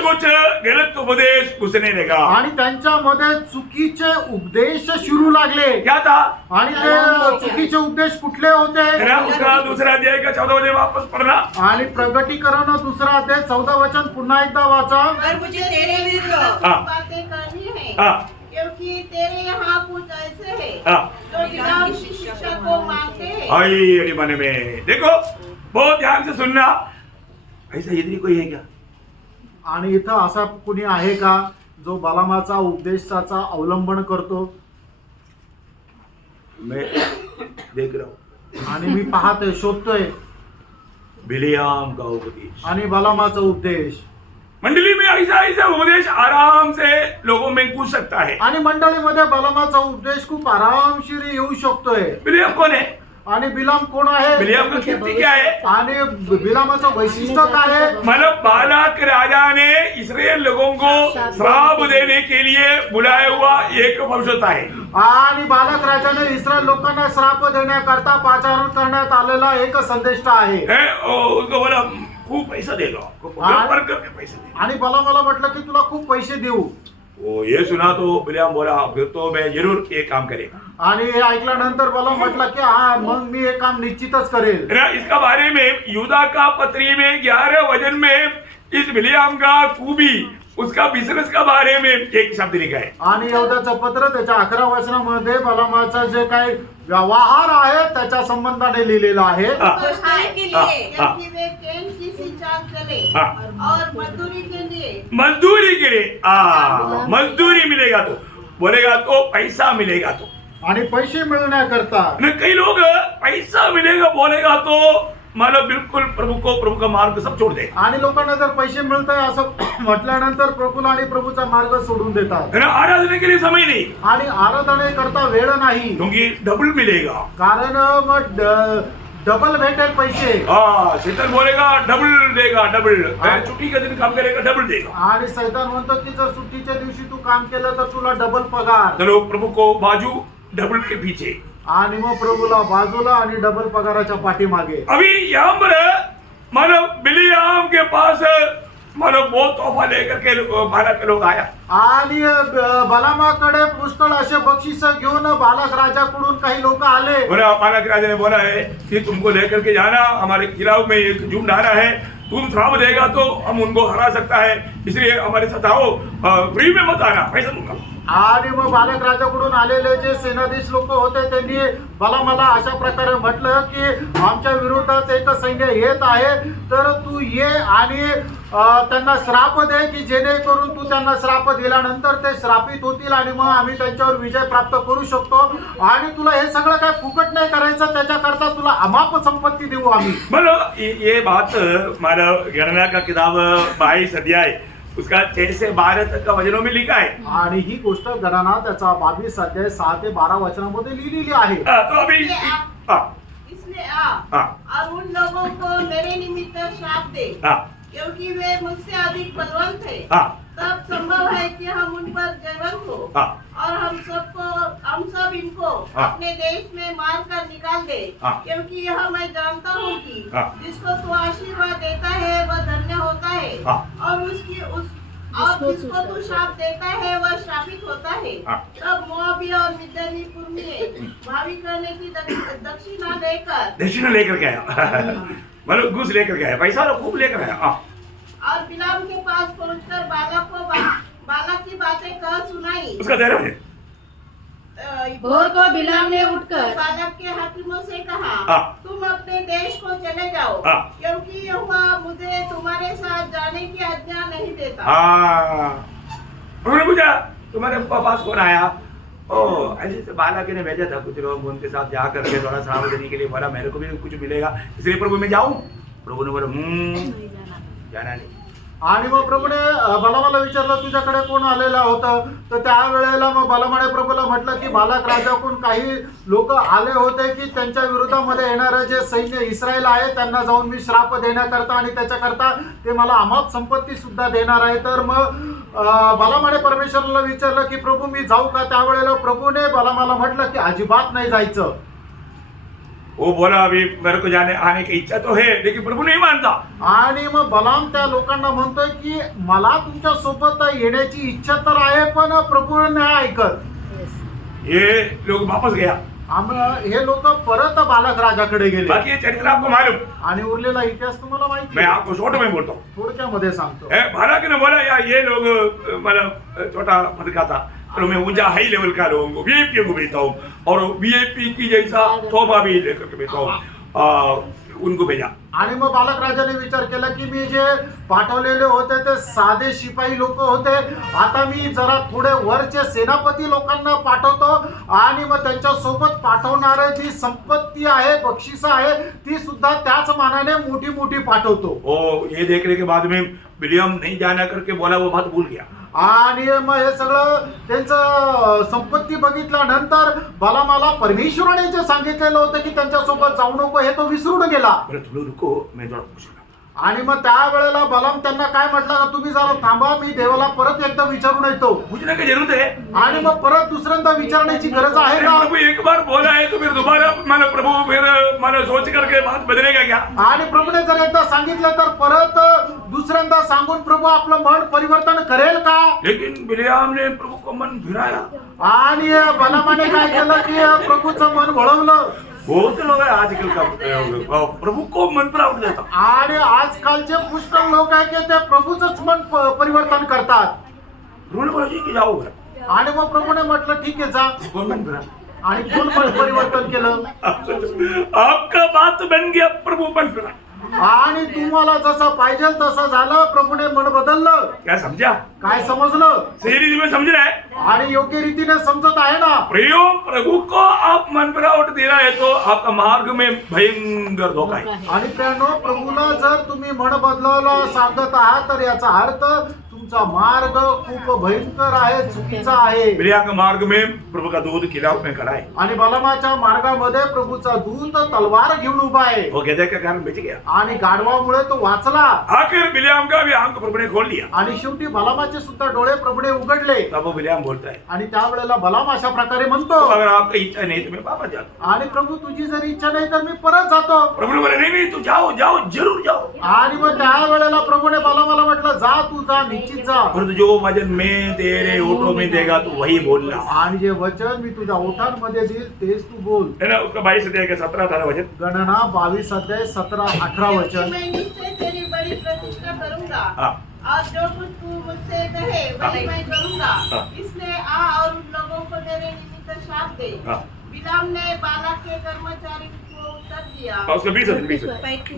गलत उपदेश घुसने लगा। आणि त्यांच्यामध्ये चुकीचे उपदेश सुरू लागले. क्या था? आणि ते चुकीचे उपदेश कुठले होते? है ना, उसका दूसरा अध्याय का 14 वचन वापस पढ़ना। आणि प्रगटीकरण 2 अध्याय 14 वचन पुन्हा एकदा वाचा. पर मुझे तेरे विरुद्ध हाँ। बातें करनी है, हाँ। क्योंकि तेरे यहाँ कुछ ऐसे हैं हाँ। जो बिना शिक्षा को मानते हैं। आई अरे मन में देखो, बहुत ध्यान से सुनना। ऐसा इधर कोई है क्या? आणि इथं असा कुणी आहे का जो बलामाचा उपदेशाचा अवलंबन करतो? मैं देख रहा हूँ आणि मी पाहतोय, शोधतोय. बिलियाम का उपदेश, आणि बलामाचा उपदेश. मंडली में ऐसा ऐसा उपदेश आराम से लोगों में घुस सकता है। आणि मंडळीमध्ये बलामाचा उपदेश खूप आरामशीर येऊ शकतोय. बिलियाम कौन है? आणि बिलाम कोण आहे? बिलियाम का कीर्ति क्या है? आणि बिलामाचं वैशिष्ट्य काय आहे? मतलब बालाक राजा ने इस्राएल लोगों को श्राप देने के लिए बुलाया हुआ एक भविष्यता है। आणि बालक राजाने इस्रायल लोकांना श्राप देण्याकरता पाचारण करण्यात आलेला एक संदेष्टा आहे. उसको बोला खूप पैसा दे लो, आपको पर करके पैसे दे। आणि बलामाला म्हटलं की तुला खूप पैसे देऊ. वो ये सुना तो बिलियाम बोला फिर तो मैं जरूर ये काम करेगा। आणि हे ऐकल्यानंतर बलाम म्हटलं की हा मग मी हे काम निश्चितच करेल. इसका बारे में यूदा का पत्री में 11 वचन में इस बिलियाम का खूबी, उसका बिजनेस का बारे में एक शब्द लिखा है. आणि यहूदाचं पत्र त्याच्या 11 वचनामध्ये बलामाचा जे काय व्यवहार आहे त्याच्या संबंधाने लिहिलेला आहे. मजदूरी के लिए क्योंकि वे कैन की सी चाल चले और मजदूरी के लिए मजदूरी के लिए मजदूरी मिलेगा तो बोलेगा तो पैसा मिलेगा तो. आणि पैसे मिळण्याकरता आणि काही लोग पैसा मिलेगा बोलेगा तो मतलब बिल्कुल प्रभु का मार्ग सब छोड़ दे. आणि लोकांना जर पैसे मिळत आहे असं म्हटल्यानंतर प्रभूला आणि प्रभूचा मार्ग सोडून देतात. है ना, आराधने के लिए समय नहीं आणि आराधनेकरता वेळ नाही, क्योंकि डबल मिलेगा. कारण मग डबल भेटेल पैसे. शैतान बोलेगा डबल देगा डबल. छुट्टी का दिन काम करेगा डबल देगा. आणि सैतान म्हणतो की जर सुट्टीच्या दिवशी तू काम केलं तर तुला डबल पगार. चलो प्रभु को बाजू डबल के पीछे. आणि मग प्रभूला बाजूला आणि डबल पगाराच्या पाठीमागे. अभी यहाँ पर मानो बिलियाम के पास मानो बहुत तोहफा लेकर के बालक के लोग आया. आणि बलामाकडे पुष्कळ असे बक्षीस घेऊन बालक राजाकडून काही लोक आले. बोला बालक राजा ने बोला है कि तुमको लेकर के जाना, हमारे खिलाफ में एक झुंड आ रहा है, तुम श्राप देगा तो हम उनको हरा सकता है, इसलिए हमारे साथ आओ, फ्री में मत आना, पैसा दूंगा. आणि मग बालक राजाकडून आलेले जे सेनाधीश लोक होते त्यांनी मला अशा प्रकारे म्हटलं की आमच्या विरोधात एक सैन्य येत आहे, तर तू ये आणि त्यांना श्राप दे की जेणेकरून तू त्यांना श्राप दिल्यानंतर ते श्रापित होतील आणि मग आम्ही त्यांच्यावर विजय प्राप्त करू शकतो. आणि तुला हे सगळं काय फुकट नाही करायचं, त्याच्याकरता तुला अमाप संपत्ती देऊ आम्ही. बोलो ये बात मानो गणना का किताब 22 अध्याय उसका 6 से 12 तक का वचनों में लिखा है. आणि ही गोष्ट गणना त्याचा 22 अध्याय 6 ते 12 वचनामध्ये लिहिलेली आहे. तो अभी इसलिए आ और उन लोगों को मेरे निमित्त श्राप दे, क्योंकि वे मुझसे अधिक बलवान थे. तब संभव है कि हम उन पर जयवंत हो और हम सब इनको अपने देश में मार कर निकाल दे, क्योंकि यह मैं जानता हूँ कि जिसको तू आशीर्वाद देता है वह धन्य होता है, और जिसको तू श्राप देता है वह श्रापित होता है. तब मोआबी और मिद्यानी पुरनिये भावी करने की दक्षिणा लेकर के आया. मतलब घूस लेकर के आया, पैसा तो खूब लेकर आया. और बिलाम के पास पहुंचकर बालक की बातें कह सुनाई. उसका धैर्य है. भोर को बिलाम ने उठकर बालक के हाकिमों से कहा, तुम अपने देश को चले जाओ, क्योंकि यहोवा मुझे तुम्हारे साथ जाने की आज्ञा नहीं देता. उन्होंने पूछा तुम्हारे पास कौन आया? ऐसे तो बालक ने भेजा था कुछ लोग, उनके साथ जा करके थोड़ा श्राप देने के लिए बोला मेरे को भी कुछ मिलेगा, इसलिए प्रभु मैं जाऊं. प्रभु ने बोला जाना नहीं. आणि मग प्रभूने बलामाला विचारलं तुझ्याकडे कोण आलेला होतं, तर त्यावेळेला मग बलामाने प्रभूला म्हटलं की बालक राजाकडून काही लोक आले होते की त्यांच्या विरोधामध्ये येणारे जे सैन्य इस्रायल आहे त्यांना जाऊन मी श्राप देण्याकरता आणि त्याच्याकरता ते मला अमाप संपत्ती सुद्धा देणार आहे. तर मग बलामाने परमेश्वराला विचारलं की प्रभू मी जाऊ का? त्यावेळेला प्रभूने बलामाला म्हटलं की अजिबात नाही जायचं. वो बोला अभी मेरे को आने की इच्छा तो है, लेकिन प्रभु नहीं मानता. आणि मग बलाम त्या लोकांना म्हणतोय की मला तुमच्या सोबत येण्याची इच्छा तर आहे पण प्रभू नाही ऐकत. ये लोग वापस गया. हे लोक परत बालक राजाकडे गेले. बाकी ये चरित्र आपको मालूम. आणि उरलेला इतिहास तुम्हाला माहिती. मैं आपको शॉर्ट में बोलता हूँ, थोडक्यामध्ये सांगतो. बालक ने बोला यार ये लोग मतलब छोटा पद का था, तो मैं ऊंचा हाई लेवल का लोगों को वीआईपी को भेजता हूँ और वीआईपी की जैसा तोहफा भी लेकर के भेजता हूँ, उनको भेजा. आणि मग बालक राजाने विचार केला की मी जे पाठवलेले होते ते साधे शिपाई लोक होते, आता मी जरा थोडे वरचे सेनापती लोकांना पाठवतो आणि मग त्यांच्या सोबत पाठवणारे जी संपत्ती आहे बक्षीस आहे ती सुद्धा त्याच मानाने मोठी मोठी पाठवतो. ये देखने के बाद में बिलियम नहीं जाना करके बोला वो बात भूल गया. आणि मग हे सगळं त्यांचं संपत्ती बघितल्यानंतर बलामाला परमेश्वराने जे सांगितलेलं होतं की त्यांच्यासोबत जाऊ नको हे तो विसरून गेला. रुको मैं थोड़ा पूछूंगा. आणि मग त्यावेळेला बलाम त्यांना काय म्हटलं तुम्ही जरा थांबा, मी देवाला परत एकदा विचारून येतो. पूछने की जरूरत है. आणि मग परत दुसऱ्यांदा विचारण्याची गरज आहे का? प्रभु एक बार बोला है तो फिर दोबारा मानो प्रभु फिर मानो सोच करके बात बदलेगा क्या? आणि प्रभूने जर एकदा सांगितलं तर परत दुसऱ्यांदा सांगून प्रभू आपलं मन परिवर्तन करेल का? लेकिन बिलियाम ने प्रभु को मन फिराया. आणि बलामाने काय केलं की प्रभूचं मन वळवलं. बहुत लोग है आजकल का प्रभु को मन पर उठ जाता. आणि आजकालचे पुष्कळ लोक आहे की ते प्रभूचंच मन परिवर्तन करतात. प्रभु ने बोला की जाओ घर. आणि मग प्रभूने म्हटलं ठीक आहे जा. मन फिरा. आणि कोण परिवर्तन केलं? आपका बात बन गया, प्रभु बन गया. आणि तुम्हाला जसं पाहिजे तसं झालं, प्रभूने मन बदललं. क्या समझा? काय समजलं? सही रीति में समझ रहा है? आणि योग्य रीतीने समजत आहे ना? प्रियो, प्रभु को आप मन बनावट दे रहा है तो आपका मार्ग में भयंकर धोखा है. आणि प्रियानो, प्रभूला जर तुम्ही मन बदलायला सांगत आहात तर याचा अर्थ तुमचा मार्ग खूप भयंकर आहे, चुकीचा आहे. बिलिया के मार्ग में प्रभु का दूध खिलाफ में खड़ा है. आणि बलामाच्या मार्गामध्ये प्रभूचा दूत तलवार घेऊन उभा आहे. वो कहते के कारण बच गया. आणि गाढवामुळे तो वाचला. आखिर बिलियाम का भी आंख प्रभु ने खोल लिया. आणि शेवटी बलामाचे सुद्धा डोळे प्रभूने उघडले. तब वो बिलियाम बोलता है, आणि त्यावेळेला बलाम अशा प्रकारे म्हणतो, अगर आपका इच्छा नहीं तो मैं वापस जाता. आणि प्रभू तुझी जर इच्छा नाही तर मी परत जातो. प्रभु ने बोला नहीं तू जाओ जाओ जरूर जाओ. आणि मग त्यावेळेला प्रभूने बलामाला म्हटलं, जा तू जा, निश्चित जा. परंतु जो वचन मैं तेरे ओठों में देगा तू वही बोलना. आणि जे वचन मी तुझ्या ओठांमध्ये देईल तेच तू बोल. है ना? उसका 22 अध्याय का 17 था वचन. गणना 22 अध्याय 17-18 वचन. मैं निश्चय तेरी बड़ी प्रतिष्ठा करूंगा हाँ. और जो कुछ तू मुझसे कहे वही मैं करूंगा. हाँ. इसलिए आ और उन लोगों को मेरे निमित्त शाप दे. हाँ. बिलाम ने बालाक के कर्मचारी को उत्तर दिया. और उसका 20 अध्याय 20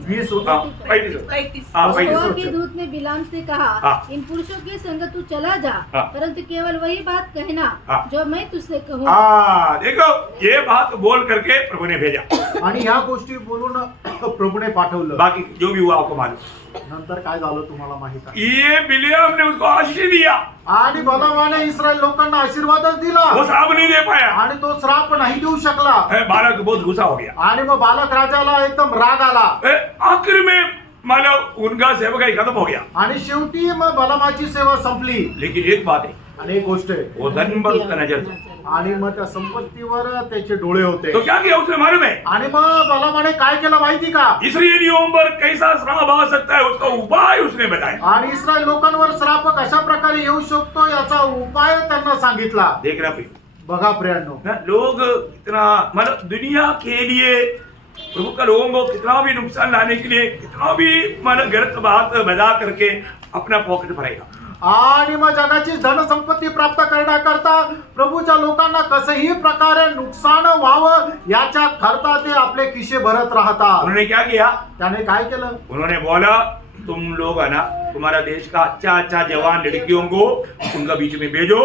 20 हाँ 22 हाँ 22 यहोवा के दूत ने बिलाम से कहा, हाँ। इन पुरुषों के संग तू चला जा, हाँ। परंतु केवल वही बात कहना हाँ। जो मैं तुझसे कहूँ. हाँ देखो ये बात बोल करके प्रभु ने भेजा. आणि ह्या गोष्टी बोलून प्रभूने पाठवलं. बाकी जो भी हुआ आपको मालूम. नंतर काय झालं तुम्हाला माहित आहे. ये बिलियम ने उसको आशीष दिया. आणि बलामाने इस्रायल लोकांना आशीर्वादच दिला. वो श्राप नहीं दे पाया. आणि तो श्राप नाही देऊ शकला. बालक बहुत गुस्सा हो गया. आणि मग बालक राजाला एकदम राग आला. आखिर में मानो उनका सेवकाई खत्म हो गया. आणि शेवटी मग बलामाची सेवा संपली. लेकिन एक बात है, आणि एक गोष्ट आहे, वो धन पर उसका नजर था. आणि मग त्या संपत्तीवर त्याचे डोळे होते. तो क्या किया उसने मालूम है? आणि मग बलामाने काय केलं माहिती का? इसराइलियों पर कैसा श्राप आ सकता है उसका उपाय उसने बताया. आणि इस्रायल लोकांवर श्राप कशा प्रकारे येऊ शकतो याचा उपाय त्यांना सांगितला. देखना प्रिय, बघा प्रियांनो, ना लोग कितना मतलब दुनिया के लिए प्रभु का लोगों को कितना भी नुकसान लाने के लिए कितना भी मतलब गलत बात बजा करके अपना पॉकेट भरेगा. आणि मग जगाची धन संपत्ती प्राप्त करण्याकरता प्रभूच्या लोकांना कसंही प्रकारे नुकसान व्हावं याच्या करता ते आपले खिसे भरत राहतात. उन्होंने क्या किया? त्याने काय केलं? उन्होंने बोला तुम लोग है ना तुम्हारा देश का अच्छा अच्छा जवान लड़कियों को उनका बीच में भेजो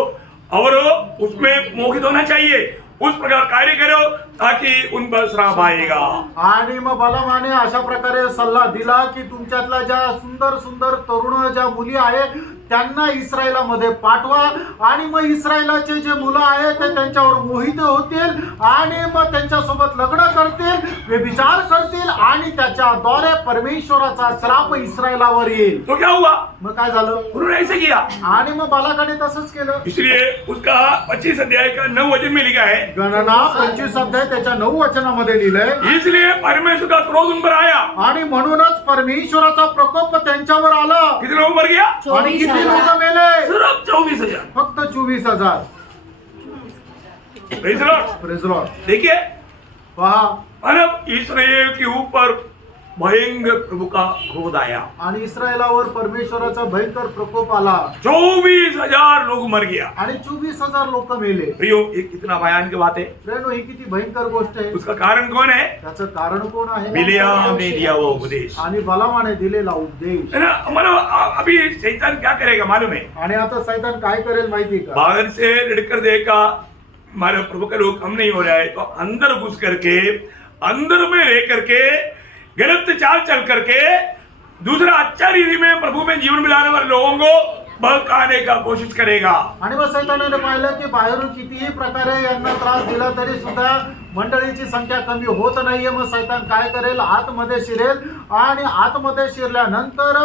और उसमें मोहित होना चाहिए. उस प्रकार कार्य करो ताकि उन पर श्राप आएगा. आणि मग बलामाने अशा प्रकारे सल्ला दिला की तुमच्यातल्या ज्या सुंदर सुंदर तरुण ज्या मुली आहेत त्यांना इस्रायलामध्ये पाठवा. आणि मग इस्रायलाचे जे मुलं आहेत ते त्यांच्यावर मोहित होतील आणि मग त्यांच्यासोबत लग्न करतील, व्यभिचार करतील आणि त्याच्याद्वारे परमेश्वराचा श्राप इस्रायलावर येईल. तो क्या हुआ? मग काय झालं? उन्होंने ऐसे किया. आणि मग बालाकाने तसंच केलं. इसलिए उसका 25 अध्याय का 9 वचन में लिखा है, गणना 25 अध्याय त्याच्या 9 वचनामध्ये लिहिलंय, इसलिए परमेश्वर का क्रोध उन पर आया. आणि म्हणूनच परमेश्वराचा प्रकोप त्यांच्यावर आला. कितने लोग मर गया? आणि किती लोक मेले? सिर्फ 24,000. फक्त 24,000. Praise the Lord. Praise Lord. देखिए पहा, मतलब इसराइल के ऊपर भयंकर प्रभु का क्रोध आया. आणि इस्रायलावर परमेश्वराचा भयंकर प्रकोप आला 24,000 लोग मर गया. आणि 24,000 लोक मेले. प्रियो ये कितना भयानक बात है. प्रेनो, ही किती भयंकर गोष्ट आहे. उसका कारण कौन है? त्याचं कारण कोण आहे? बिलियाम ने दिया वो उपदेश. आणि बलामाने दिलेला उपदेश. है ना? मतलब अभी शैतान क्या करेगा मालूम है? आणि आता सैतान काय करेल माहिती का? बाहर से लड़कर देखा हमारे प्रभु का लोग कम नहीं हो रहा है तो अंदर घुस करके अंदर में रह करके गलत चाल चल करके दूसरा अच्छा रीति में प्रभु में जीवन मिलाने वाले लोगों को बहकाने का कोशिश करेगा. आणि मग सैतानाने पाहिलं की बाहेरून कितीही प्रकारे यांना त्रास दिला तरी सुद्धा मंडळीची संख्या कमी होत नाहीये. मग सैतान काय करेल? आतमध्ये शिरेल आणि आतमध्ये शिरल्यानंतर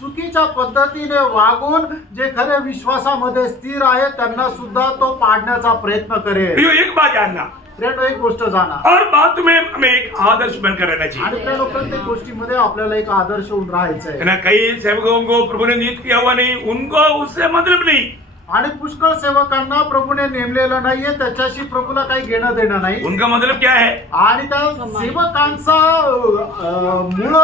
चुकीच्या पद्धतीने वागून जे खरे विश्वासामध्ये स्थिर आहेत त्यांना सुद्धा तो पाडण्याचा प्रयत्न करेल. प्रियो एक बात जानना, प्रेनो, एक गोष्ट जाणा, और बात में हमें एक आदर्श बनकर रहना आणि चाहिए. प्रेनो, प्रत्येक गोष्टीमध्ये आपल्याला एक आदर्श होऊन राहायचं है आहे. ना? कई सेवकों को प्रभु ने नियुक्त किया हुआ नहीं, उनको उससे मतलब नहीं. आणि पुष्कळ सेवकांना प्रभूने नेमलेलं नाहीये, त्याच्याशी प्रभूला काही घेणं देणं नाही. उनका मतलब क्या है? आणि त्या सेवकांचा मूळ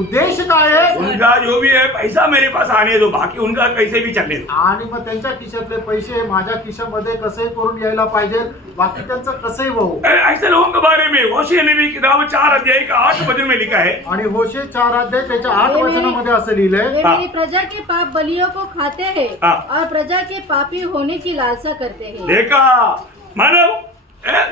उद्देश काय आहे? उनका जो भी है पैसा मेरे पास आने दो, बाकी उनका कैसे भी चलने दो. आणि मग त्यांच्या खिशातले पैसे माझ्या खिशामध्ये कसे करून यायला पाहिजे, बाकी त्यांचं कसंही भाऊ. ऐसे लोगों के बारे में होशे नबी किताब 4 अध्याय का 8 वचन में लिखा है. आणि होशे 4 अध्याय त्याच्या 8 वचनामध्ये असं लिहिलंय, वे मेरी प्रजा के पाप बलियों को खाते हैं हाँ। और प्रजा के पापी होने की लालसा करते हैं. देखा मानव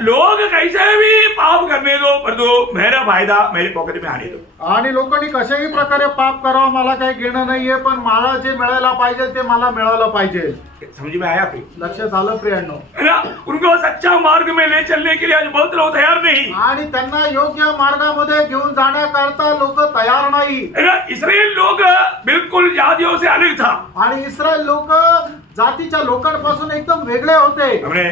लोग कैसे भी पाप करने दो, पर दो मेरा फायदा मेरे पॉकेट में आने दो. आणि लोकांनी कशाही प्रकारे पाप करावं, मला काही घेणं नाहीये, पण मला जे मिळायला पाहिजे ते मला मिळालं पाहिजे. समझ में आया आपकी? लक्षात आलं प्रियांनो? है ना? उनको सच्चा मार्ग में ले चलने के लिए आज बहुत लोग तैयार नहीं. आणि त्यांना योग्य मार्गामध्ये घेऊन जाण्याकरता लोक तयार नाही. है ना? इसराइल लोग बिल्कुल जातियों से अलग था. आणि इस्रायल लोक जातीच्या लोकांपासून एकदम वेगळे होते.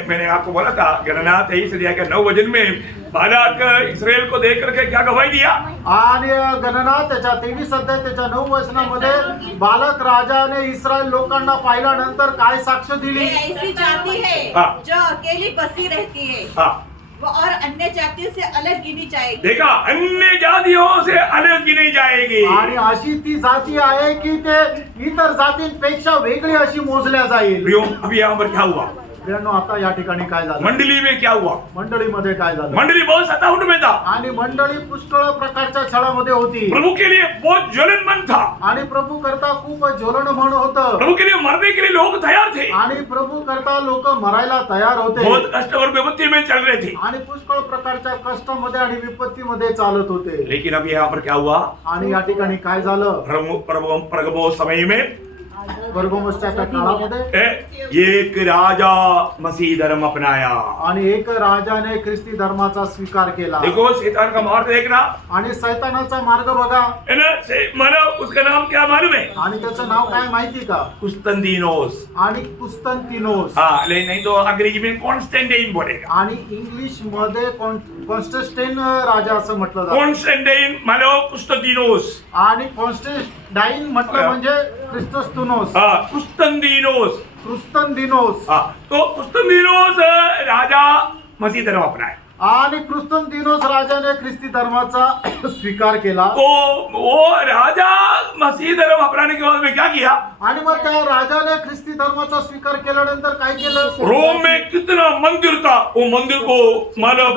मैंने आपको बोला था गणना 23 अध्याय के 9 वचन में बालाक इस्राएल को देख करके क्या गवाही दिया? आणि गणना त्याच्या 23 अध्याय त्याच्या 9 वचनामध्ये बालक राजाने इस्रायल लोकांना पाहिल्यानंतर काय साक्ष दिली? ये ऐसी जाति है हाँ। जो अकेली बसी रहती है हाँ, वो और अन्य जातियों से अलग गिनी जाएगी. देखा, अन्य जातियों से अलग गिनी जाएगी. आणि अशी ती जाती आहे की ते इतर जातींपेक्षा वेगळी अशी मोजल्या जाईल. अभी यहाँ पर क्या हुआ? प्रियांनो, आता या ठिकाणी काय झालं? मंडली में क्या हुआ? मंडळीमध्ये काय झालं? मंडली बहुत सताउट में था. आणि मंडळी पुष्कळ प्रकारच्या छळामध्ये होती. प्रभु के लिए बहुत ज्वलनमंद था. आणि प्रभू करता खूप ज्वलन म्हण होतं. प्रभु के लिए मरने के लिए लोग तैयार थे. आणि प्रभू करता लोक मरायला तयार होते. बहुत कष्ट और विपत्ति में चल रहे थे. आणि पुष्कळ प्रकारच्या कष्टामध्ये आणि विपत्तीमध्ये चालत होते. लेकिन अब यहाँ पर क्या हुआ? आणि या ठिकाणी काय झालं? प्रगमो समय में बर्गोमसच्या काळामध्ये एक राजा मसीह धर्म अपनाया. आणि एक राजाने ख्रिस्ती धर्माचा स्वीकार केला. देखो शैतान का मार्ग देखना. आणि सैतानाचा मार्ग बघा. है ना? मानो उसका नाम क्या मालूम है? आणि त्याचं नाव काय माहिती का? कुस्तंदीनोस. आणि कुस्तंतिनोस. हाँ, लेकिन नहीं तो अंग्रेजी में कॉन्स्टेंटाइन बोलेगा. आणि इंग्लिश मध्ये कॉन्स्टन्टाइन राजा असं म्हटलं जातं. कॉन्स्टेंटाइन मानो कुस्तंदीनोस. आणि कॉन्स्टन्टाइन म्हटलं म्हणजे ख्रिस्तोस्तुनोस. हाँ, कुस्तंदीनोस. क्रुस्तंदिनोस. हाँ, तो कुस्तंदीनोस राजा मसीह धर्म अपनाया. आणि क्रुस्तंदिनोस राजाने ख्रिस्ती धर्माचा स्वीकार केला. वो राजा मसीह धर्म अपनाने के बाद में क्या किया? आणि मग त्या राजाने ख्रिस्ती धर्माचा स्वीकार केल्यानंतर काय केलं? रोम में कितना मंदिर था, वो मंदिर को मतलब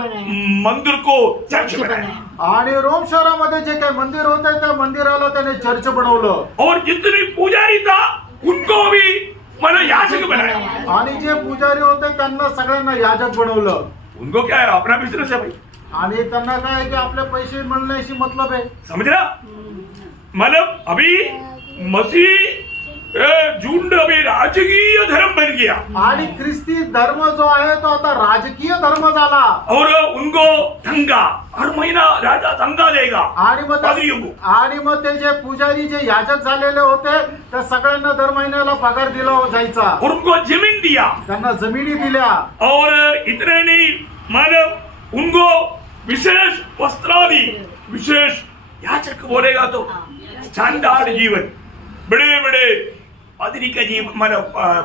मंदिर को चर्च बनाया. आणि रोम शहरामध्ये जे काही मंदिर होते त्या मंदिराला त्याने चर्च बनवलं. और जितनी पुजारी था उनको भी मतलब याजक बनाया. आणि जे पुजारी होते त्यांना सगळ्यांना याजक बनवलं. उनको क्या है? अपना बिजनेस है भाई. आणि त्यांना काय आहे की आपले पैसे मिळण्याशी मतलब आहे. समझ रहा? मतलब अभी मसीह झुंड अभी राजकीय धर्म बन गया. आणि ख्रिस्ती धर्म जो आहे तो आता राजकीय धर्म झाला. और उनको दंगा हर महीना राजा दंगा देगा. आणि मग ते जे पुजारी जे याजक झालेले होते त्या सगळ्यांना दर महिन्याला पगार दिला जायचा. और उनको जमीन दिया. त्यांना जमिनी दिल्या. और इतने नहीं मानव उनको विशेष वस्त्रादि, विशेष याचक बोलेगा तो शानदार जीवन, बड़े बड़े पादरी का जीवन मानव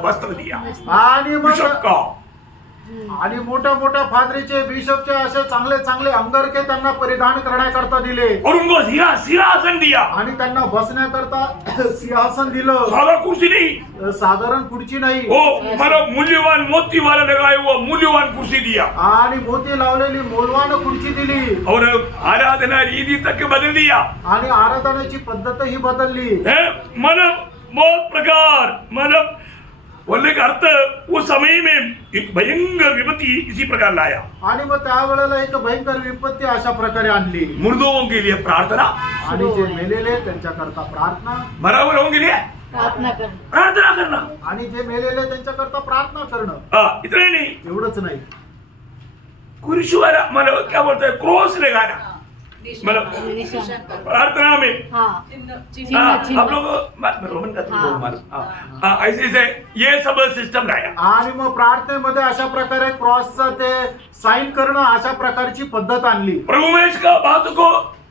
वस्त्र दिया. आणि मग बिशप का आणि मोठ्या मोठ्या फादरीचे बिशपचे असे चांगले चांगले अंगरखे त्यांना परिधान करण्याकरता दिले. और उनको सिंहासन दिया. आणि त्यांना बसण्याकरता सिंहासन दिलं. सादा कुर्सी नहीं, साधारण खुर्ची नाही. वो मानव मूल्यवान मोती वाला लगाए हुआ मूल्यवान कुर्सी दिया. आणि मोती लावलेली मोलवान खुर्ची दिली. और आराधना रीति तक बदल दिया. आणि आराधनाची पद्धत ही बदलली. मानव बहुत प्रकार मानव बोलने का अर्थ उस समय में एक भयंकर विपत्ति इसी प्रकार लाया. आणि मग त्यावेळेला एक भयंकर विपत्ती अशा प्रकारे आणली. मुर्दों के लिए प्रार्थना. आणि जे मेलेले त्यांच्याकरता प्रार्थना. मरा हुए लोगों के लिए प्रार्थना करना. आणि जे मेलेले त्यांच्याकरता प्रार्थना करणं. इतना ही नहीं, एवढंच नाही, कुरिशुवारा मतलब क्या बोलते हैं क्रॉस लगाना. मतलब प्रार्थना में आप लोग रोमन का ऐसे ऐसे ये सब सिस्टम लाया. आणि मग प्रार्थनेमध्ये अशा प्रकारे क्रॉसचं ते साईन करणं अशा प्रकारची पद्धत आणली. प्रभु में इसका बात को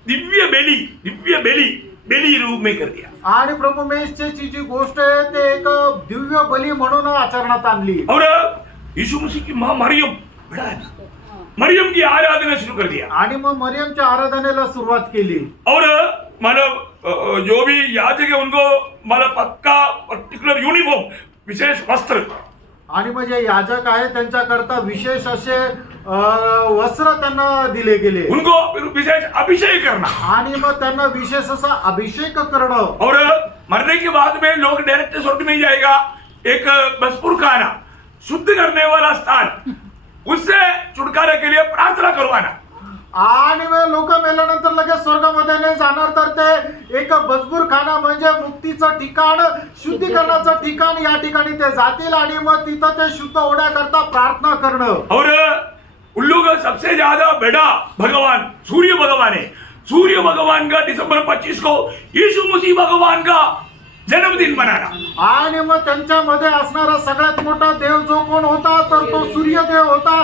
दिव्य बेली बलि रूप में कर दिया। आणि प्रभू मेषची जी गोष्ट आहे ते एक दिव्य बली म्हणून आचरणात आणली। और यीशु मसीह की माँ मरियम बड़ा है ना, मरियम की आराधना शुरू कर दिया। आणि मग मरियमच्या आराधनेला सुरुवात केली। और मतलब जो भी याजक है उनको मतलब पक्का पर्टिकुलर यूनिफॉर्म, विशेष वस्त्र, आणि म्हणजे याजक आहे त्यांच्याकरता विशेष असे वस्त्र त्यांना दिले गेले। उनको विशेष अभिषेक करना, आणि मग त्यांना विशेष असा अभिषेक करणं। और मरने के बाद में लोग डायरेक्ट स्वर्ग में जाएगा, एक बसपुर खाना, शुद्ध करने वाला स्थान, उससे छुटकारे के लिए प्रार्थना करवाना। आणि मग लोक मेल्यानंतर लगेच स्वर्गामध्ये नाही जाणार, तर ते एक बजबूर खाना म्हणजे मुक्तीचं ठिकाण, शुद्धीकरणाचं ठिकाण, या ठिकाणी ते जातील आणि मग तिथं ते शुद्ध होण्याकरता प्रार्थना करणं। और उन लोग सबसे ज्यादा बड़ा भगवान सूर्य भगवान है। सूर्य भगवान का दिसंबर 25 को यीशु मसीह भगवान का जन्मदिन मनाना। आणि मग त्यांच्यामध्ये असणारा सगळ्यात मोठा देव जो कोण होता तर तो सूर्यदेव होता।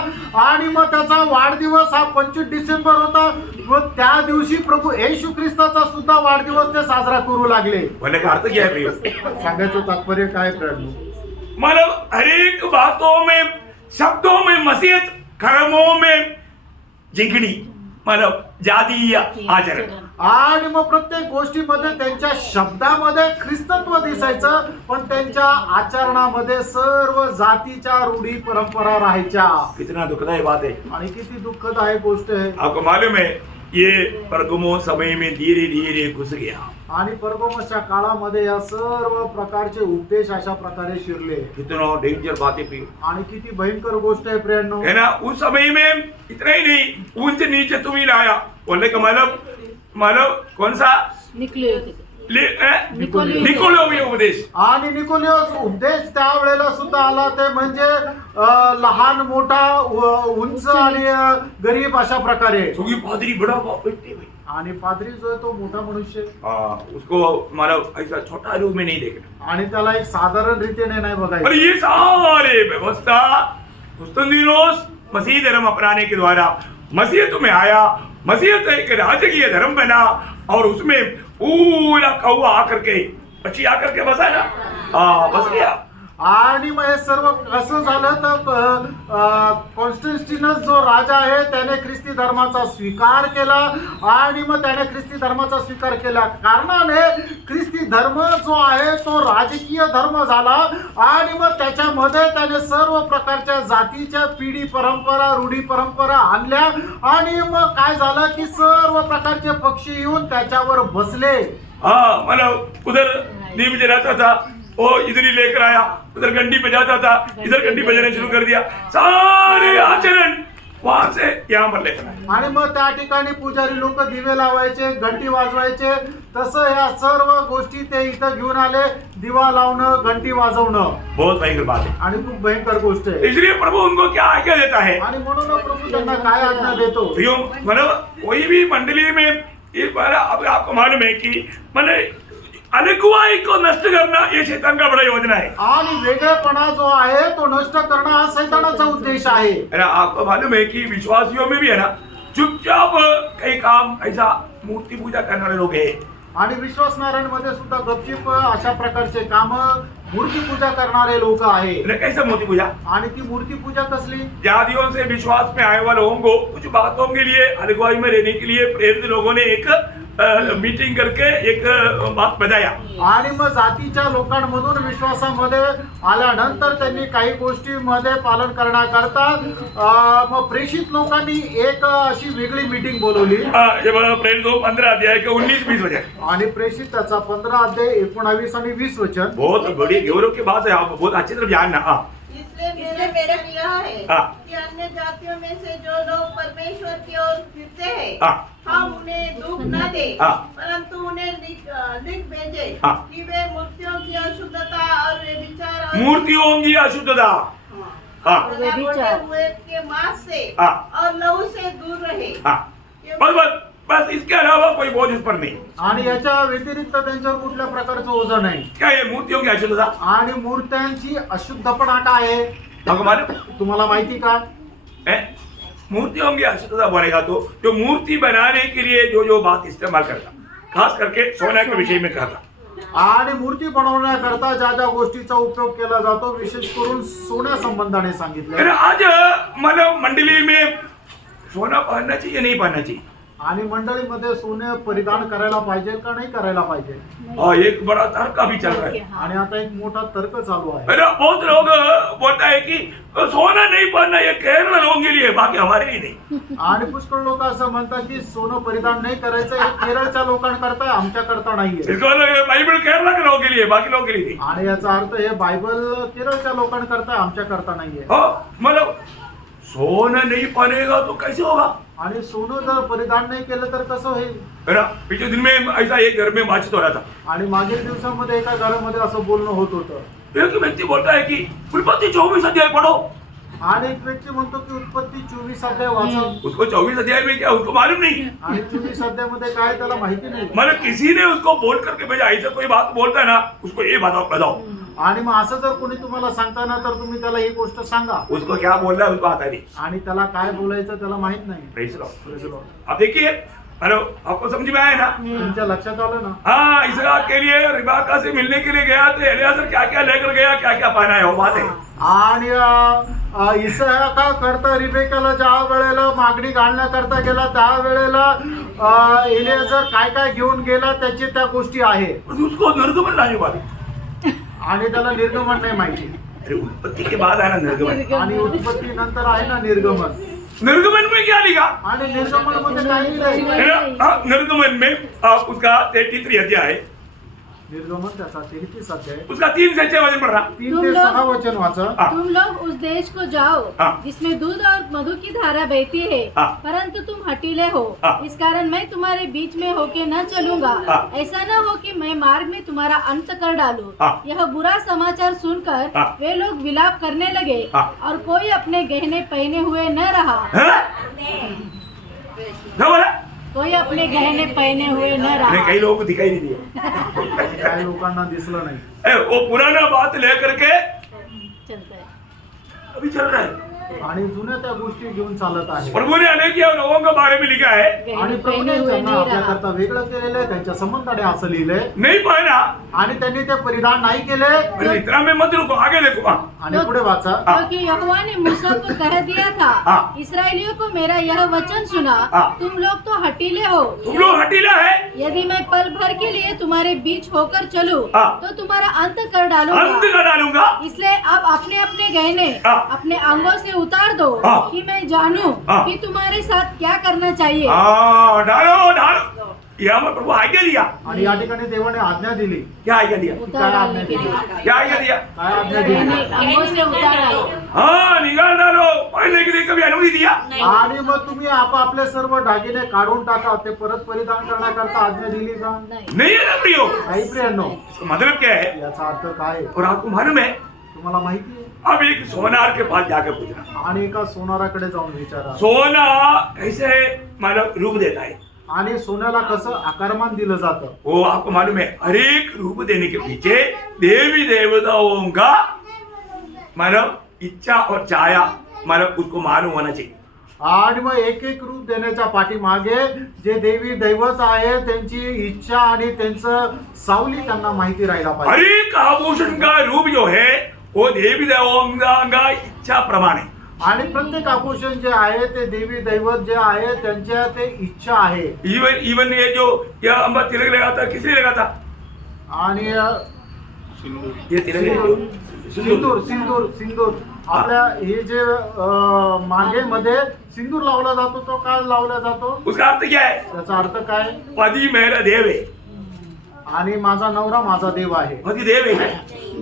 आणि मग त्याचा वाढदिवस हा 25 डिसेंबर होता। व त्या दिवशी प्रभू येशू ख्रिस्ताचा सुद्धा वाढदिवस ते साजरा करू लागले। बोलने का अर्थ क्या है प्रियो? सांगायचं तात्पर्य काय प्रभू? मतलब हर एक बातों में, शब्दों में मसीहत, कर्मों में जिंकड़ी, मतलब जातीय आचरण। आणि मग प्रत्येक गोष्टीमध्ये त्यांच्या शब्दामध्ये ख्रिस्तत्व दिसायचं, पण त्यांच्या आचरणामध्ये सर्व जातीच्या रूढी परंपरा राहायच्या। कितना दुखदायी बात है। आणि किती दुःखदायक गोष्ट आहे। आपको मालूम है ये परगमो समय में धीरे धीरे घुस गया। आणि परगमोसच्या काळामध्ये या सर्व प्रकारचे उपदेश अशा प्रकारे शिरले। कितना डेंजर बात है प्रियो। आणि किती भयंकर गोष्ट आहे प्रियांनो। है ना, उस समय में इतना ही नहीं, ऊंच नीचे तुम ही लाया। बोलने का मतलब कौन सा? निकोलोवी उपदेश। आणि निकोलियोस उपदेश त्यावेळेला सुद्धा आला, ते म्हणजे लहान मोठा उंच आणि गरीब अशा प्रकारे। क्योंकि पादरी बड़ा व्यक्ति है आणि पादरी जो आहे तो मोठा मनुष्य, उसको मतलब ऐसा छोटा रूप में नहीं देखना, आणि त्याला एक साधारण रीतीने नाही पर बघायचं। ये सारे व्यवस्था कुस्तुनदीनोस मसीह धर्म अपनाने के द्वारा मसीहत में आया। मसीहत एक राजकीय धर्म बना और उसमें पूरा कौवा आकर के, पक्षी आकर के बसा ना, बस गया। आणि मग हे सर्व कसं झालं तर कॉन्स्टन्टिनस जो राजा आहे त्याने ख्रिस्ती धर्माचा स्वीकार केला। आणि मग त्याने ख्रिस्ती धर्माचा स्वीकार केला कारणाने ख्रिस्ती धर्म जो आहे तो राजकीय धर्म झाला। आणि मग त्याच्यामध्ये त्याने सर्व प्रकारच्या जातीच्या पिढी परंपरा, रूढी परंपरा आणल्या। आणि मग काय झालं की सर्व प्रकारचे पक्षी येऊन त्याच्यावर बसले। मतलब उधर नीम जलाता था, वो इधर ही लेकर आया, उधर घंटी बजाता था, इधर घंटी बजाना शुरू कर दिया। सारे आचरण वहां से यहाँ पर लेकर आए। आणि मग त्या ठिकाणी पुजारी लोक दिवे लावायचे, घंटी वाजवायचे, तसं या सर्व गोष्टी ते इथं घेऊन आले, दिवा लावणं, घंटी वाजवणं। बहुत भयंकर बात है। आणि खूप भयंकर गोष्ट आहे। इसलिए प्रभु उनको क्या आज्ञा देता है? आणि म्हणून प्रभू त्यांना काय आज्ञा देतो? मतलब कोई भी मंडली में ये आपको मालूम है कि मतलब अनगुवाई को नष्ट करना ये शैतान का बड़ा योजना है। आणि वेगळेपणा जो आहे तो नष्ट करणं हा शैतानाचा उद्देश आहे। है ना, आपको मालूम है कि विश्वासियों में भी है ना चुपचाप कई काम ऐसा मूर्ति पूजा करने वाले लोग हैं। आणि विश्वासणाऱ्यांमध्ये सुद्धा गपचिप अशा प्रकारचे काम मूर्ती पूजा करणारे लोक आहे। कैसे मूर्ति पूजा? आणि ती मूर्ती पूजा कसली? जातियों से विश्वास में आए वाले लोगों को कुछ बातों के लिए अगुवाई में रहने के लिए प्रेरित लोगों ने एक मीटिंग करके एक बात बताया। आणि मग जातीच्या लोकांमधून विश्वासामध्ये आल्यानंतर त्यांनी काही गोष्टींमध्ये पालन करण्याकरता मग प्रेषित लोकांनी एक अशी वेगळी मीटिंग बोलवली। प्रेरित 15 अध्याय के 19-20 वचन। आणि प्रेषित त्याचा 15 अध्याय 19 आणि 20 वचन। बहुत बड़ी गौरव की बात है, आप बहुत अच्छी तरह जानना। इसलिए मेरा यह है कि अन्य जातियों में से जो लोग परमेश्वर की ओर फिरते हैं, हम उन्हें दुख न दे, परंतु उन्हें लिख भेजे कि वे मूर्तियों की अशुद्धता और व्यभिचार, मूर्तियों की अशुद्धता, हुए के मांस से और लहू से दूर रहे। बस इसके अलावा कोई बोझ इस पर नहीं। आणि याच्या व्यतिरिक्त त्यांच्यावर कुठल्या प्रकारचं ओझं नाही। क्या ये मूर्तियों की अशुद्धता? आणि मूर्त्यांची अशुद्धपणा काय आहे तुम्हाला माहिती का? मूर्तियों की अशुद्धता बोलेगा तो जो मूर्ति बनाने के लिए जो बात इस्तेमाल करता, खास करके सोना के विषय में कहा था। आणि मूर्ती बनवण्याकरता ज्या ज्या गोष्टीचा उपयोग केला जातो विशेष करून सोन्या संबंधाने अरे सांगितलं. आज मतलब मंडली में सोना पहनना चाहिए या नहीं पहनना चाहिए, आणि मंडळीमध्ये सोने परिधान करायला पाहिजे का नाही करायला पाहिजे, और एक बड़ा तर्क अभी चल रहा है। आणि आता एक मोठा तर्क चालू आहे. अरे बहुत लोग बोलता है कि सोना नहीं पहनना ये केरल लोगों के लिए, बाकी हमारे लिए नहीं। आणि पुष्कळ लोक असं म्हणतात की सोनं परिधान नाही करायचं, हे केरळच्या लोकांकरता आमच्याकरता नाहीये. इसका मतलब बाइबल केरला के लोगों के लिए, बाकी लोगों के लिए नहीं। आणि याचा अर्थ हे बायबल केरळच्या लोकांकरता आमच्याकरता नाहीये. मतलब सोना नहीं पहनेगा तो कैसे होगा। आणि सोनं जर परिधान नाही केलं तर कसं होईल. है ना, पिछले दिन में ऐसा एक घर में बातचीत हो रहा था। आणि मागील दिवसामध्ये एका घरामध्ये असं बोलणं होत होतं. एक व्यक्ति बोलता है कि उत्पत्ति 24 अध्याय पढ़ो। आणि एक व्यक्ती म्हणतो की उत्पत्ती 24 अध्याय वाचा. उसको 24 अध्याय में क्या उसको मालूम नहीं, आणि 24 अध्यायामध्ये काय त्याला माहिती नाही. मतलब किसी ने उसको बोल करके भेजा, ऐसा कोई बात बोलता है ना उसको ये बताओ। आणि मग असं जर कोणी तुम्हाला सांगता ना तर तुम्ही त्याला ही गोष्ट सांगा. उसको क्या बोल रहा है उसको आता नहीं। आणि त्याला काय बोलायचं त्याला माहित नाही. Praise the Lord। अब देखिए, मतलब आपको समझ में आया ना। तुमच्या लक्षात आलं ना. हाँ, इसहाक के लिए रिबेका से मिलने के लिए गया तो एलियाजर क्या क्या लेकर गया, क्या क्या पहना है वो बात है। आणि इसहाका करता रिबेकाला ज्या वेळेला मागणी घालण्याकरता गेला त्या वेळेला एलियाजर काय काय घेऊन गेला त्याची त्या गोष्टी आहे. उसको निर्गमन लाने वाली। आणि त्याला निर्गमन नाही माहिती. अरे उत्पत्ति के बाद है ना निर्गमन, आणि उत्पत्ती नंतर आहे ना निर्गमन. निर्गमन में क्या लिखा आणि निर्गमन मध्ये काय लिहिलंय. है ना। हाँ, निर्गमन में उसका 33 अध्याय है, निर्गमन त्याचा 33 अध्याय उसका 3 से 6 वचन पढ़ रहा। 3 ते 6 वचन वाचा. हाँ। तुम लोग उस देश को जाओ हाँ। जिसमें दूध और मधु की धारा बहती है, हाँ। परंतु तुम हठीले हो, हाँ। इस कारण मैं तुम्हारे बीच में होके न चलूंगा। हाँ। ऐसा न हो कि मैं मार्ग में तुम्हारा अंत कर डालूं। हाँ। यह बुरा समाचार सुनकर हाँ। वे लोग विलाप करने लगे, हाँ। और कोई अपने गहने पहने हुए न रहा। हाँ? क्या बोला? कोई अपने गहने पहने हुए न मैंने रहा। कई लोगों को दिखाई नहीं दिया। काही लोकांना दिसलं नाही. वो पुराना बात लेकर के चलता है। अभी चल रहा है। आणि जुन्या त्या गोष्टी घेऊन चालत आहे. प्रभु ने अनेक लोगों के बारे में लिखा है, आणि गहने प्रभूने पहने हुए त्यांना नहीं रहा। आपल्याकरता वेगळं केलेलं आहे. त्यांच्या संबंधाने असं लिहिलंय. नहीं पहना। आणि त्यांनी ते परिधान नाही केले. अरे इतना में मत रुको, आगे देखो। आणि पुढे वाचा. क्योंकि यहोवा ने मूसा को कह दिया था, हाँ। इस्राएलियों को मेरा यह वचन सुना, हाँ। तुम लोग तो हठीले हो। तुम लोग हटीला है, यदि मैं पल भर के लिए तुम्हारे बीच होकर चलूं, हाँ। तो तुम्हारा अंत कर अंत डालूंगा। कर डालूंगा। इसलिए अब अपने अपने गहने हाँ। अपने अंगों से उतार दो, हाँ। कि मैं जानूं हाँ। कि तुम्हारे साथ क्या करना चाहिए। हाँ, डालो। यहाँ पर प्रभु आज्ञा दिया। आणि या ठिकाणी देवाने आज्ञा दिली. क्या आज्ञा दिया? उतार डालने के लिए क्या आज्ञा दिया? काय आज्ञा गहने दिली. अंगों से उतार डालो। हाँ, निकाल डालो। पहले के लिए कभी अनुमति दिया? आणि मग तुम्ही आपापले सर्व दागिने काढून टाका. ते परत परिधान करण्याकरता आज्ञा दिली का. नहीं। नहीं है ना प्रियो। काही प्रियांनो, मतलब क्या है? याचा अर्थ काय आहे? और आपको मालूम है, तुम्हाला माहिती आहे. अब एक सोनार के पास जाकर पूछना, आणि एका सोनाराकडे जाऊन विचारा. सोना कैसे मतलब रूप देता है? आणि सोन्याला कसं आकारमान दिलं जातं. वो आपको मालूम है, हर एक रूप देने के पीछे देवी देवताओं का मतलब इच्छा और छाया मतलब उसको मालूम होना चाहिए। आणि मग एक एक रूप देण्याच्या पाठीमागे जे देवी दैवत आहे त्यांची इच्छा आणि त्यांचं सावली त्यांना माहिती राहायला हर पाहिजे. एक आभूषण का रूप जो है वो देवी देवताओं का इच्छा प्रमाण है। आणि प्रत्येक आभूषण जे आहे ते देवी दैवत जे आहे त्यांच्या ते इच्छा आहे. इवन ये जो यह अम्बा तिलक लगा था, किसने लगा था? आणि ये तिलक सिंदूर सिंदूर सिंदूर आपल्या हे जे मागेमध्ये सिंदूर लावला जातो तो काय लावला जातो. उसका अर्थ क्या है? त्याचा अर्थ काय. पति मेरा देव है। आणि माझा नवरा माझा देव आहे. पति देव है,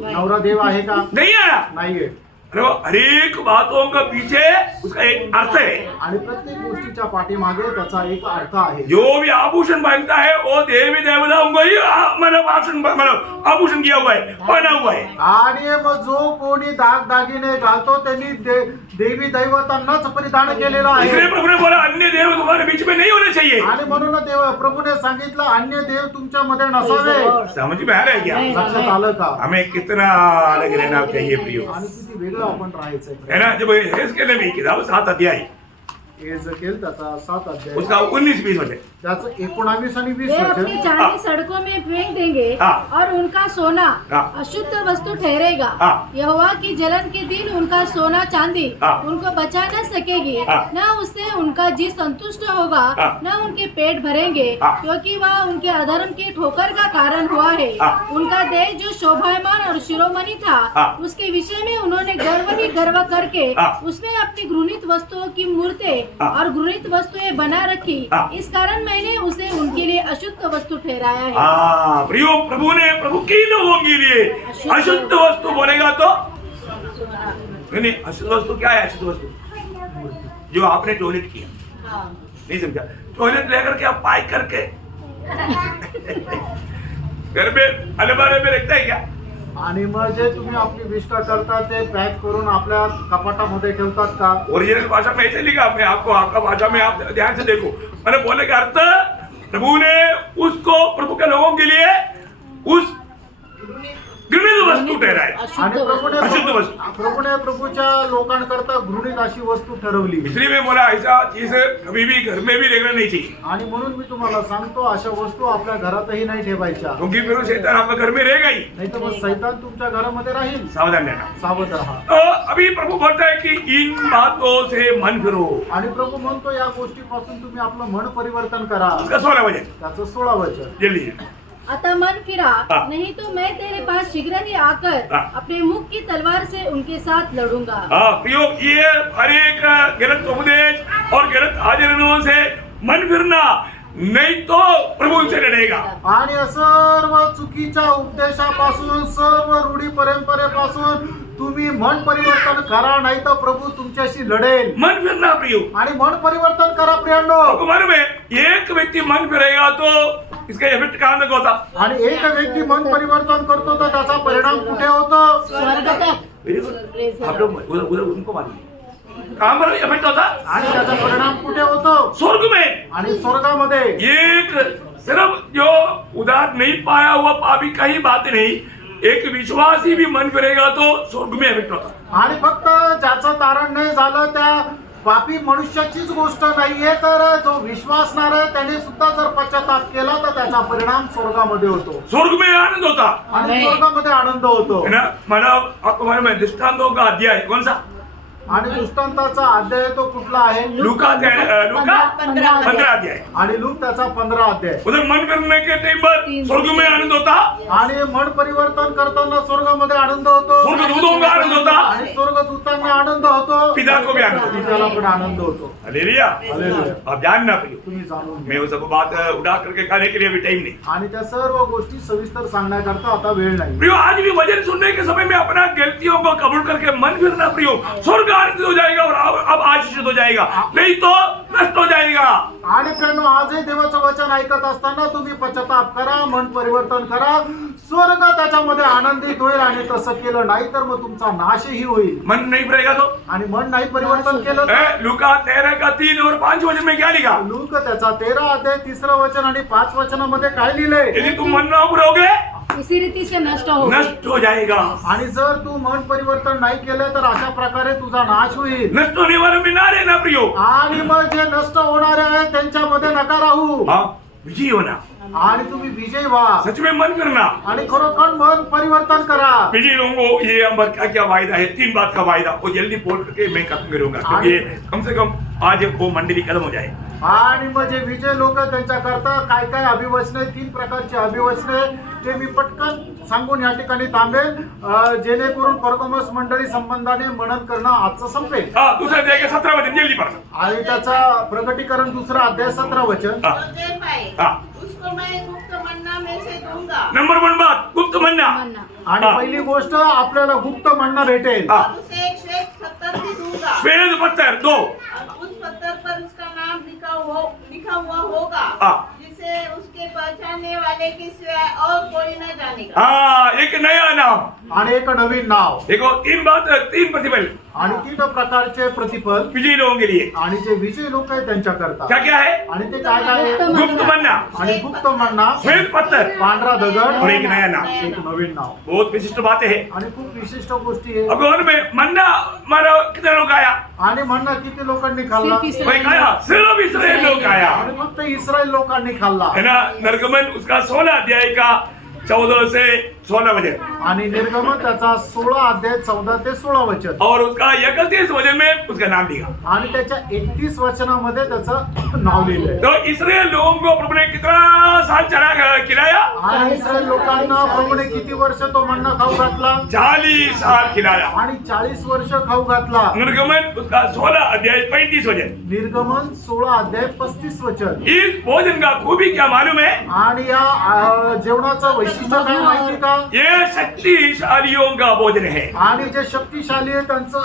नवरा देव आहे का. नहीं है। नाहीये. हर एक बातों के पीछे उसका एक अर्थ है। आणि प्रत्येक गोष्टीच्या पाठीमागे त्याचा एक अर्थ आहे. जो भी आभूषण पहनता है वो देवी देवताओं को ही मतलब आभूषण किया हुआ है, पहना हुआ है। आणि मग जो कोणी दागिने घालतो त्यांनी देवी दैवतांनाच परिधान केलेलं इसलिए आहे. प्रभु ने बोला अन्य देव तुम्हारे बीच में नहीं होने चाहिए। आणि म्हणून प्रभूने सांगितलं अन्य देव तुमच्या मध्ये नसावे. समझ में आ रहा है क्या? लक्षात आलं का. हमें कितना अलग रहना चाहिए प्रियो, आणि किती वेगळं आपण राहायचंय. है ना। जब हेस्केल नबी किताब 7 अध्याय एजकेल त्याचा 7 अध्याय उसका 19-20 वचन। त्याचं 19 आणि 20 वे वचन. अपनी चांदी सड़कों में फेंक देंगे हाँ। और उनका सोना हाँ। अशुद्ध वस्तु ठहरेगा। हाँ। यहोवा की जलन के दिन उनका सोना चांदी हाँ। उनको बचा न सकेगी, हाँ। न उससे उनका जी संतुष्ट होगा, हाँ। न उनके पेट भरेंगे, हाँ। क्योंकि वह उनके अधर्म की ठोकर का कारण हुआ है। हाँ। उनका देह जो शोभायमान और शिरोमणि था, हाँ। उसके विषय में उन्होंने गर्व ही गर्व करके हाँ। उसमें अपनी घृणित वस्तुओं की मूर्तें हाँ। और घृणित वस्तुएं बना रखी। हाँ। इस कारण मैंने उसे उनके लिए अशुद्ध वस्तु ठहराया है। हाँ प्रियो, प्रभु ने प्रभु के लोगों के लिए अशुद्ध वस्तु बोलेगा तो नहीं, अशुद्ध वस्तु क्या है? अशुद्ध वस्तु जो आपने टॉयलेट किया, नहीं समझा? टॉयलेट लेकर के आप पाइप करके घर में अलमारी में रखता है क्या? आणि मग जे तुम्ही आपली विष्ठा करता ते पॅक करून आपल्या कपाटामध्ये ठेवतात का? ओरिजिनल भाषा में ऐसे लिखा, मैं आपको आपका भाषा में आप ध्यान से देखो। मैंने बोलने का अर्थ, प्रभु ने उसको प्रभु के लोगों के लिए उस घृणित वस्तु ठहराए, आणि अशुद्ध वस्तु। प्रभूने प्रभूच्या लोकांकरता घृणित अशी वस्तू ठरवली. इसलिए मैं बोला ऐसा चीज कभी भी घर में भी देखना नहीं चाहिए, आणि म्हणून मी तुम्हाला सांगतो अशा वस्तू आपल्या घरातही नाही ठेवायच्या. क्योंकि फिर वो शैतान आपके घर में रहेगा ही। नाही तर मग सैतान तुमच्या घरामध्ये राहील. सावधान रहना। सावध राहा. तो अभी प्रभु बोलता है कि इन बातों से मन फिरो। आणि प्रभू म्हणतो या गोष्टीपासून तुम्ही आपलं मन परिवर्तन करा. उसका 16 वचन त्याचं 16 वचन. जल्दी। अतः मन फिरा, हाँ। नहीं तो मैं तेरे पास शीघ्र ही आकर हाँ। अपने मुख की तलवार से उनके साथ लड़ूंगा। हाँ प्रियो, ये हर एक गलत उपदेश और गलत आचरणों से मन फिरना, नहीं तो प्रभु उनसे लड़ेगा। आणि सर्व चुकीच्या उपदेशापासून सर्व रूढी परंपरेपासून तुम्ही मन परिवर्तन करा, नाही तर प्रभू तुमच्याशी लढेल. मन फिरना प्रियो, आणि मन परिवर्तन करा प्रियांनो. आपको मालूम है एक व्यक्ति मन फिरेगा तो इसका इफेक्ट कहाँ तक होता? आणि एक व्यक्ती मन परिवर्तन करतो तर त्याचा परिणाम कुठे होतो? स्वर्ग तक। आप लोग उधर उधर उनको मालूम कहाँ पर इफेक्ट होता? आणि त्याचा परिणाम कुठे होतो? स्वर्ग में। आणि स्वर्गामध्ये. एक सिर्फ जो उधार नहीं पाया हुआ पापी का ही बात नहीं, एक विश्वासी भी मन करेगा तो स्वर्ग में इफेक्ट होता। आणि फक्त ज्याचं तारण नाही झालं त्या पापी मनुष्याचीच गोष्ट नाहीये, तर जो विश्वासणार आहे त्याने सुद्धा जर पश्चाताप केला तर त्याचा परिणाम स्वर्गामध्ये होतो. स्वर्ग में आनंद होता आणि स्वर्गामध्ये आनंद होतो. है ना? मला आपको मालूम है दृष्टांतों का अध्याय कौन सा? आणि दृष्टांताचा अध्याय तो कुठला आहे? लूका 15 अध्याय। आणि लूक त्याचा 15 अध्याय. उधर मन करने के टाइम पर स्वर्ग में आनंद होता, आणि मन परिवर्तन करताना स्वर्गामध्ये आनंद होतो. स्वर्गदूतों का आनंद होता, आणि स्वर्गदूतांना आनंद होतो. पिता को भी आनंद होता। पित्याला पण आनंद होतो. हालेलुया। हालेलुया. आप जानना प्रियो, तुम्ही जाणून मैं घ्या. वो सब बात उड़ा करके खाने के लिए अभी टाइम नहीं। आणि त्या सर्व गोष्टी सविस्तर सांगण्याकरता आता वेळ नाही. प्रियो, आज भी वचन सुनने के समय में अपना गलतियों को कबूल करके मन फिरना प्रियो, स्वर्ग आनंदित हो जाएगा और अब आशीषित हो जाएगा, नहीं तो नष्ट हो जाएगा। आणि प्रियांनो, आजही देवाचं वचन ऐकत असताना तुम्ही पश्चाताप करा, मन परिवर्तन करा, स्वर्ग त्याच्यामध्ये आनंदित होईल. आणि तसं केलं नाही तर मग तुमचा नाशही होईल. मन नहीं फिरेगा तो? आणि मन नाही परिवर्तन केलं तर? लूका 13 का 3 और 5 वचन में क्या लिखा? लूक त्याचा 13 अध्याय 3 वचन आणि 5 वचनामध्ये काय लिहिलंय? यदि तुम मन न फिरोगे इसी रीति से नष्ट हो। नष्ट हो जाएगा। आणि जर तू मन परिवर्तन नाही केलं तर अशा प्रकारे तुझा नाश होईल. नष्ट होने वालों में ना रहना प्रियो। आणि मग जे नष्ट होणारे आहेत त्यांच्यामध्ये नका राहू. हाँ, विजयी होना, आणि तुम्ही विजयी व्हा. सच में मन करना। आणि खरोखर मन परिवर्तन करा. विजयी लोगों को ये अंबर क्या क्या वायदा है, 3 बात का वायदा, वो जल्दी बोल करके मैं खत्म करूंगा, क्योंकि कम से कम आज वो मंडली खत्म हो जाए। आणि मग जे विजय लोक त्यांच्याकरता काय काय अभिवचने, 3 प्रकारचे अभिवचने ते मी पटकन सांगून या ठिकाणी थांबेल, जेणेकरून परगमस मंडळी संबंधाने मनन करणं आजचं संपेल. हाँ, दूसरा अध्याय के 17 वचन जल्दी पढ़ना। आणि त्याचा प्रकटीकरण 2 अध्याय 17 वचन. हाँ। जो दे पाए हाँ। उसको मैं गुप्त मन्ना में से दूंगा नंबर 1 बात, गुप्त मन्ना। आणि पहिली गोष्ट आपल्याला गुप्त मन्ना भेटेल. हाँ। और उसे एक श्वेत पत्थर भी दूंगा श्वेत पत्थर 2, और उस पत्थर पर उसका नाम लिखा हुआ होगा, हाँ। जिसे उसके पहचानने वाले के सिवाय और कोई न जानेगा। हाँ, एक नया नाम। आणि एक नवीन नाव देखो तीन प्रतिफल आणि 3 प्रकारचे प्रतिफल विजयी लोगों के लिए आणि जे विजयी लोक आहेत त्यांच्या करता क्या क्या है? आणि ते काय काय आहे? गुप्त मन्ना, आणि गुप्त मन्ना, श्वेत पत्थर पांढरा दगड और एक नया नाम। एक नवीन नाव बहुत विशिष्ट बातें हैं। आणि खूप विशिष्ट गोष्टी आहे अब उनमें मन्ना मारा कितने लोग आया? आणि म्हणणं किती लोकांनी खाल्ला सिर्फ इस्राएल. वही खाया, सिर्फ इस्राएल लोग आया आणि फक्त इस्रायल लोकांनी खाल्ला है ना। निर्गमन उसका 16 अध्याय का 14 से 16 वचन आणि निर्गमन त्याचा 16 अध्याय 14 ते 16 वचन और उसका 31 वचन में उसका नाम दिया। आणि त्याच्या 31 वचनामध्ये त्याचं नाव लिहिलंय तो इसराइल लोगों को प्रभु ने कितना साल खिलाया? आणि इस्रायल लोकांना प्रभूने किती वर्ष तो मन्ना खाऊ घातला 40 साल खिलाया। आणि 40 वर्ष खाऊ घातला निर्गमन उसका 16 अध्याय 35 वचन। निर्गमन 16 अध्याय 35 वचन इस भोजन का खूबी क्या मालूम है? आणि या जेवणाचं वैशिष्ट्य काय माहिती का ये शक्तिशालियों का भोजन है। आणि जे शक्तिशाली आहे त्यांचं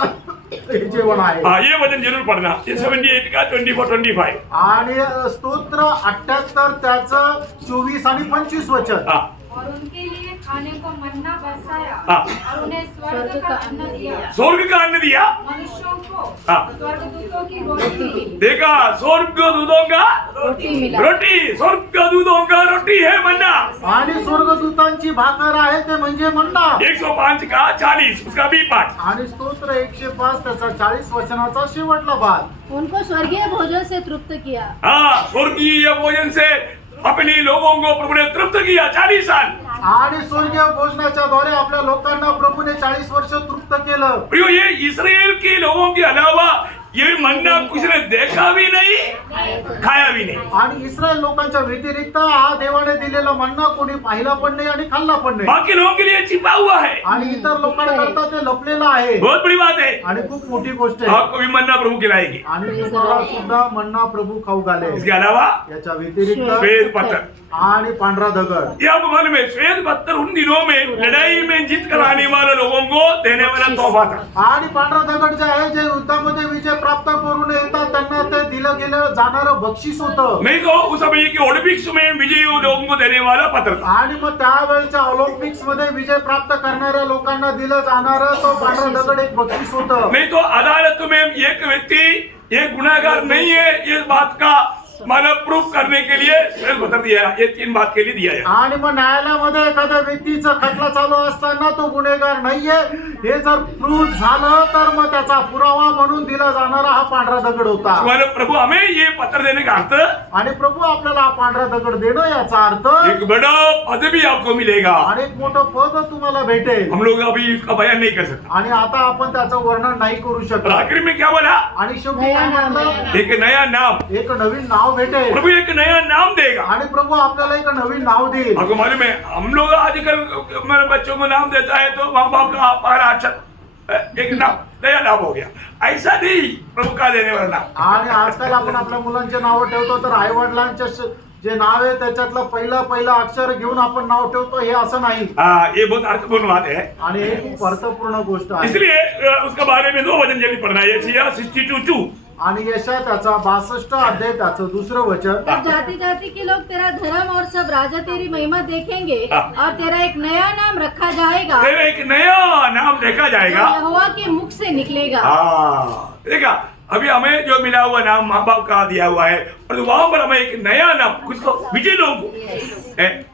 हे जेवण आहे हाँ, ये वचन जरूर पढ़ना। ये 78 का 24-25। आणि स्तोत्र 78 त्याचं 24 आणि 25 वचन हाँ, और उनके लिए खाने को मन्ना बरसाया हाँ। और उन्हें स्वर्ग का अन्न दिया। स्वर्ग का अन्न दिया। मनुष्यों को हाँ। स्वर्गदूतों की रोटी मिली। देखा, स्वर्ग दूतों का रोटी मिला. रोटी, स्वर्ग दूतों का रोटी है मन्ना। आणि स्वर्गदूतांची भाकर आहे ते म्हणजे मन्ना 105 का 40 उसका भी पाठ। आणि स्तोत्र 105 त्याचा 40 वचनाचा शेवटला भाग उनको स्वर्गीय भोजन से तृप्त किया. हाँ, स्वर्गीय भोजन से अपने लोगों को प्रभु ने तृप्त किया 40 साल। आणि स्वर्गीय भोजनाच्या द्वारे आपल्या लोकांना प्रभूने 40 वर्ष तृप्त केलं प्रियो, ये इस्राएल के लोगों के अलावा ये मन्ना कुछ ने देखा भी नहीं, खाया भी नहीं। आणि इस्रायल लोकांच्या व्यतिरिक्त हा देवाने दिलेला मन्ना कोणी पाहिला पण नाही आणि खाल्ला पण नाही बाकी लोगों के लिए छिपा हुआ है। आणि इतर लोकांकरता ते लपलेलं आहे बहुत बड़ी बात है। आणि खूप मोठी गोष्ट आहे आपको भी मन्ना प्रभु खिलाएगी। आणि तुम्हाला सुद्धा मन्ना प्रभु खाऊ घाले इसके अलावा याच्या व्यतिरिक्त श्वेत पत्थर। आणि पांढरा दगड ये आपको मालूम है, श्वेत पत्थर उन दिनों में लड़ाई में जीत कर आने वाले लोगों को देने वाला तोहफा था। आणि पांढरा दगड जे आहे जे युद्धामध्ये विजय प्राप्त करून येतात त्यांना ते दिलं गेलं जाणारं बक्षीस होतं नहीं तो उस समय के ओलंपिक्स में विजयी लोगों को देने वाला पत्र था। आणि मग त्यावेळच्या ऑलिम्पिक्स मध्ये विजय प्राप्त करणाऱ्या लोकांना दिलं जाणारं तो पांढरा दगड एक बक्षीस होतं नहीं तो अदालत में एक व्यक्ति एक गुनाहगार नहीं है इस बात का मानव प्रूफ करने के लिए श्वेत पत्र दिया। ये 3 बात के लिए दिया है। आणि मग न्यायालयामध्ये एखाद्या व्यक्तीचा खटला चालू असताना तो गुन्हेगार नाहीये हे जर प्रूव्ह झालं तर मग त्याचा पुरावा म्हणून दिला जाणारा हा पांढरा दगड होता तुम्हारे प्रभु हमें ये पत्र देने का अर्थ आणि प्रभू आपल्याला हा पांढरा दगड देणं याचा अर्थ एक बड़ा पद भी आपको मिलेगा। आणि एक मोठं पद तुम्हाला भेटेल हम लोग अभी इसका बयान नहीं कर सकते। आणि आता आपण त्याचं वर्णन नाही करू और शकत आखिर में क्या बोला? आणि शेवटी काय म्हटलं एक नया नाम, एक नवीन नाव भेटेल प्रभु एक नया नाम देगा। आणि प्रभू आपल्याला एक नवीन नाव देईल आपको मालूम है, हम लोग आजकल हमारे बच्चों को नाम देता है तो माँ बाप का पहला अक्षर एक नाम नया नाम हो गया। ऐसा नहीं प्रभु का देने वाला नाम। आणि आजकाल आपण आपल्या मुलांचे नाव ठेवतो तर आई वडिलांचे जे नाव आहे त्याच्यातलं पहिला अक्षर घेऊन आपण नाव ठेवतो हे असं नाही हाँ, ये बहुत अर्थपूर्ण बात है। आणि हे खूप अर्थपूर्ण गोष्ट आहे इसलिए उसके बारे में 2 वचन जल्दी पढ़ना है। यशायाह 62:2 आणि यशा त्याचा 62 अध्याय त्याचं 2रं वचन तब जाति जाति के लोग तेरा धर्म और सब राजा तेरी महिमा देखेंगे और तेरा एक नया नाम रखा जाएगा तेरा एक नया नाम देखा जो जाएगा। यहोवा के मुख से निकलेगा. हाँ, देखा अभी हमें जो मिला हुआ नाम माँ बाप का दिया हुआ है और वहां पर हमें एक नया नाम कुछ को विजय लोग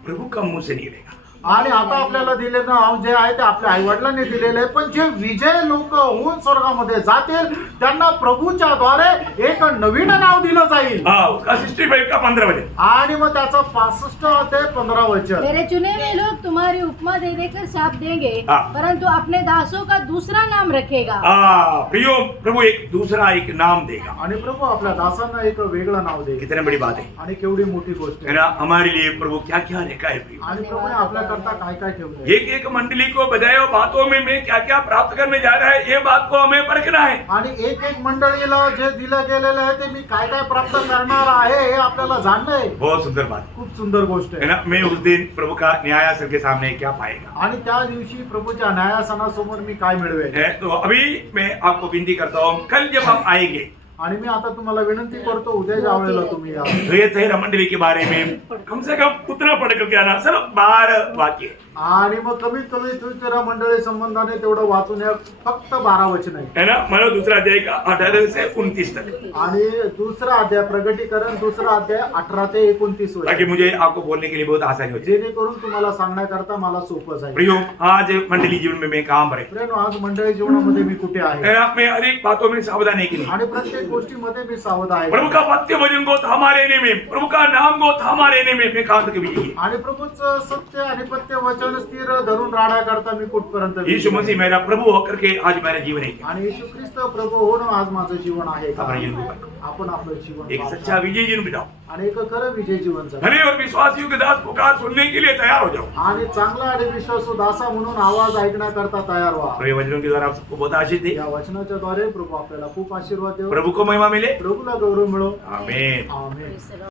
प्रभु का मुंह से निकलेगा। आणि आता आपल्याला दिलेलं नाव जे आहे ते आपल्या आई वडिलांनी दिलेलं आहे पण जे विजय लोक होऊन स्वर्गामध्ये जातील त्यांना प्रभूच्या द्वारे एक नवीन नाव दिलं जाईल हाँ, उसका 65 का 15 वचन। आणि मग त्याचा 65 अध्याय 15 वचन मेरे चुने हुए लोग तुम्हारी उपमा दे देकर शाप देंगे हाँ। परंतु अपने दासों का दूसरा नाम रखेगा. हाँ प्रियो, प्रभु एक दूसरा एक नाम देगा। आणि प्रभू आपल्या दासांना एक वेगळं नाव देईल कितनी बड़ी बात है आणि केवढी मोठी गोष्ट है आहे ना। हमारे लिए प्रभु क्या क्या लिखा है प्रियो। आणि प्रभूने आपल्याकरता काय काय ठेवलंय एक एक मंडली को बधाई बातों में मैं क्या क्या प्राप्त करने जा रहा है ये बात को हमें परखना है। आणि एक एक मंडळीला जे दिलं गेलेलं आहे ते मी काय काय प्राप्त करणार आहे हे आपल्याला जाणणं आहे बहुत सुंदर बात खूप सुंदर गोष्ट है आहे ना। मैं उस दिन प्रभु का न्यायासन के सामने क्या पाएगा आणि त्या दिवशी प्रभूच्या न्यायासनासमोर मी काय मिळवेल है। तो अभी मैं आपको विनती करता हूँ, कल जब हम आएंगे आणि मी आता तुम्हाला विनंती करतो उद्या ज्या वेळेला तुम्ही या तो ये तहरा मंडली के बारे में कम से कम उतना पढ़ करके आना, सिर्फ 12 वाक्य आणि मग कमीत कमी तुझ्या मंडळी संबंधाने तेवढं वाचून या, फक्त 12 वचन आहे. है ना. मला दूसरा अध्याय का 18 से 29 तक, आणि दुसरा अध्याय प्रगटीकरण दुसरा अध्याय 18 ते 29 ताकि वचन, मुझे आपको बोलने के लिए बहुत आसानी हो जाए. जेणेकरून तुम्हाला सांगण्याकरता मला सोपं जाईल. प्रियो, आज मंडली जीवन में मैं कहाँ पर है, प्रेम, आज मंडळी जीवनामध्ये मी कुठे आहे है ना. मैं हर एक बातों में सावधान है कि नहीं. आणि प्रत्येक गोष्टीमध्ये मी सावध आहे. प्रभु का पत्य वचन को थामा रहने में, प्रभु का नाम को थामा रहने में मैं कहाँ तक विजयी. आणि प्रभूचं सत्य आणि पत्य वचन स्थिर धरून राहण्याकरता मी कुठपर्यंत यीशु मसीह मेरा प्रभु होकर के आज मेरा जीवन है. आणि येशू ख्रिस्त प्रभू होणं आज माझं जीवन आहे का? आपण जीवन आपण आपलं जीवन एक पाहता. सच्चा विजय जीवन बिताओ. आणि एक खरं विजय जीवन जगा. धनी और विश्वासियों के दास पुकार सुनने के लिए तैयार हो जाओ. आणि चांगला आणि विश्वासू दासा म्हणून आवाज ऐकण्याकरता तयार व्हा. प्रभु वचनों के द्वारा आप सबको बहुत आशीष दे. या वचनाच्या द्वारे प्रभू आपल्याला खूप आशीर्वाद देव. प्रभु को महिमा मिले. प्रभूला गौरव मिळो. आमीन. आमेन.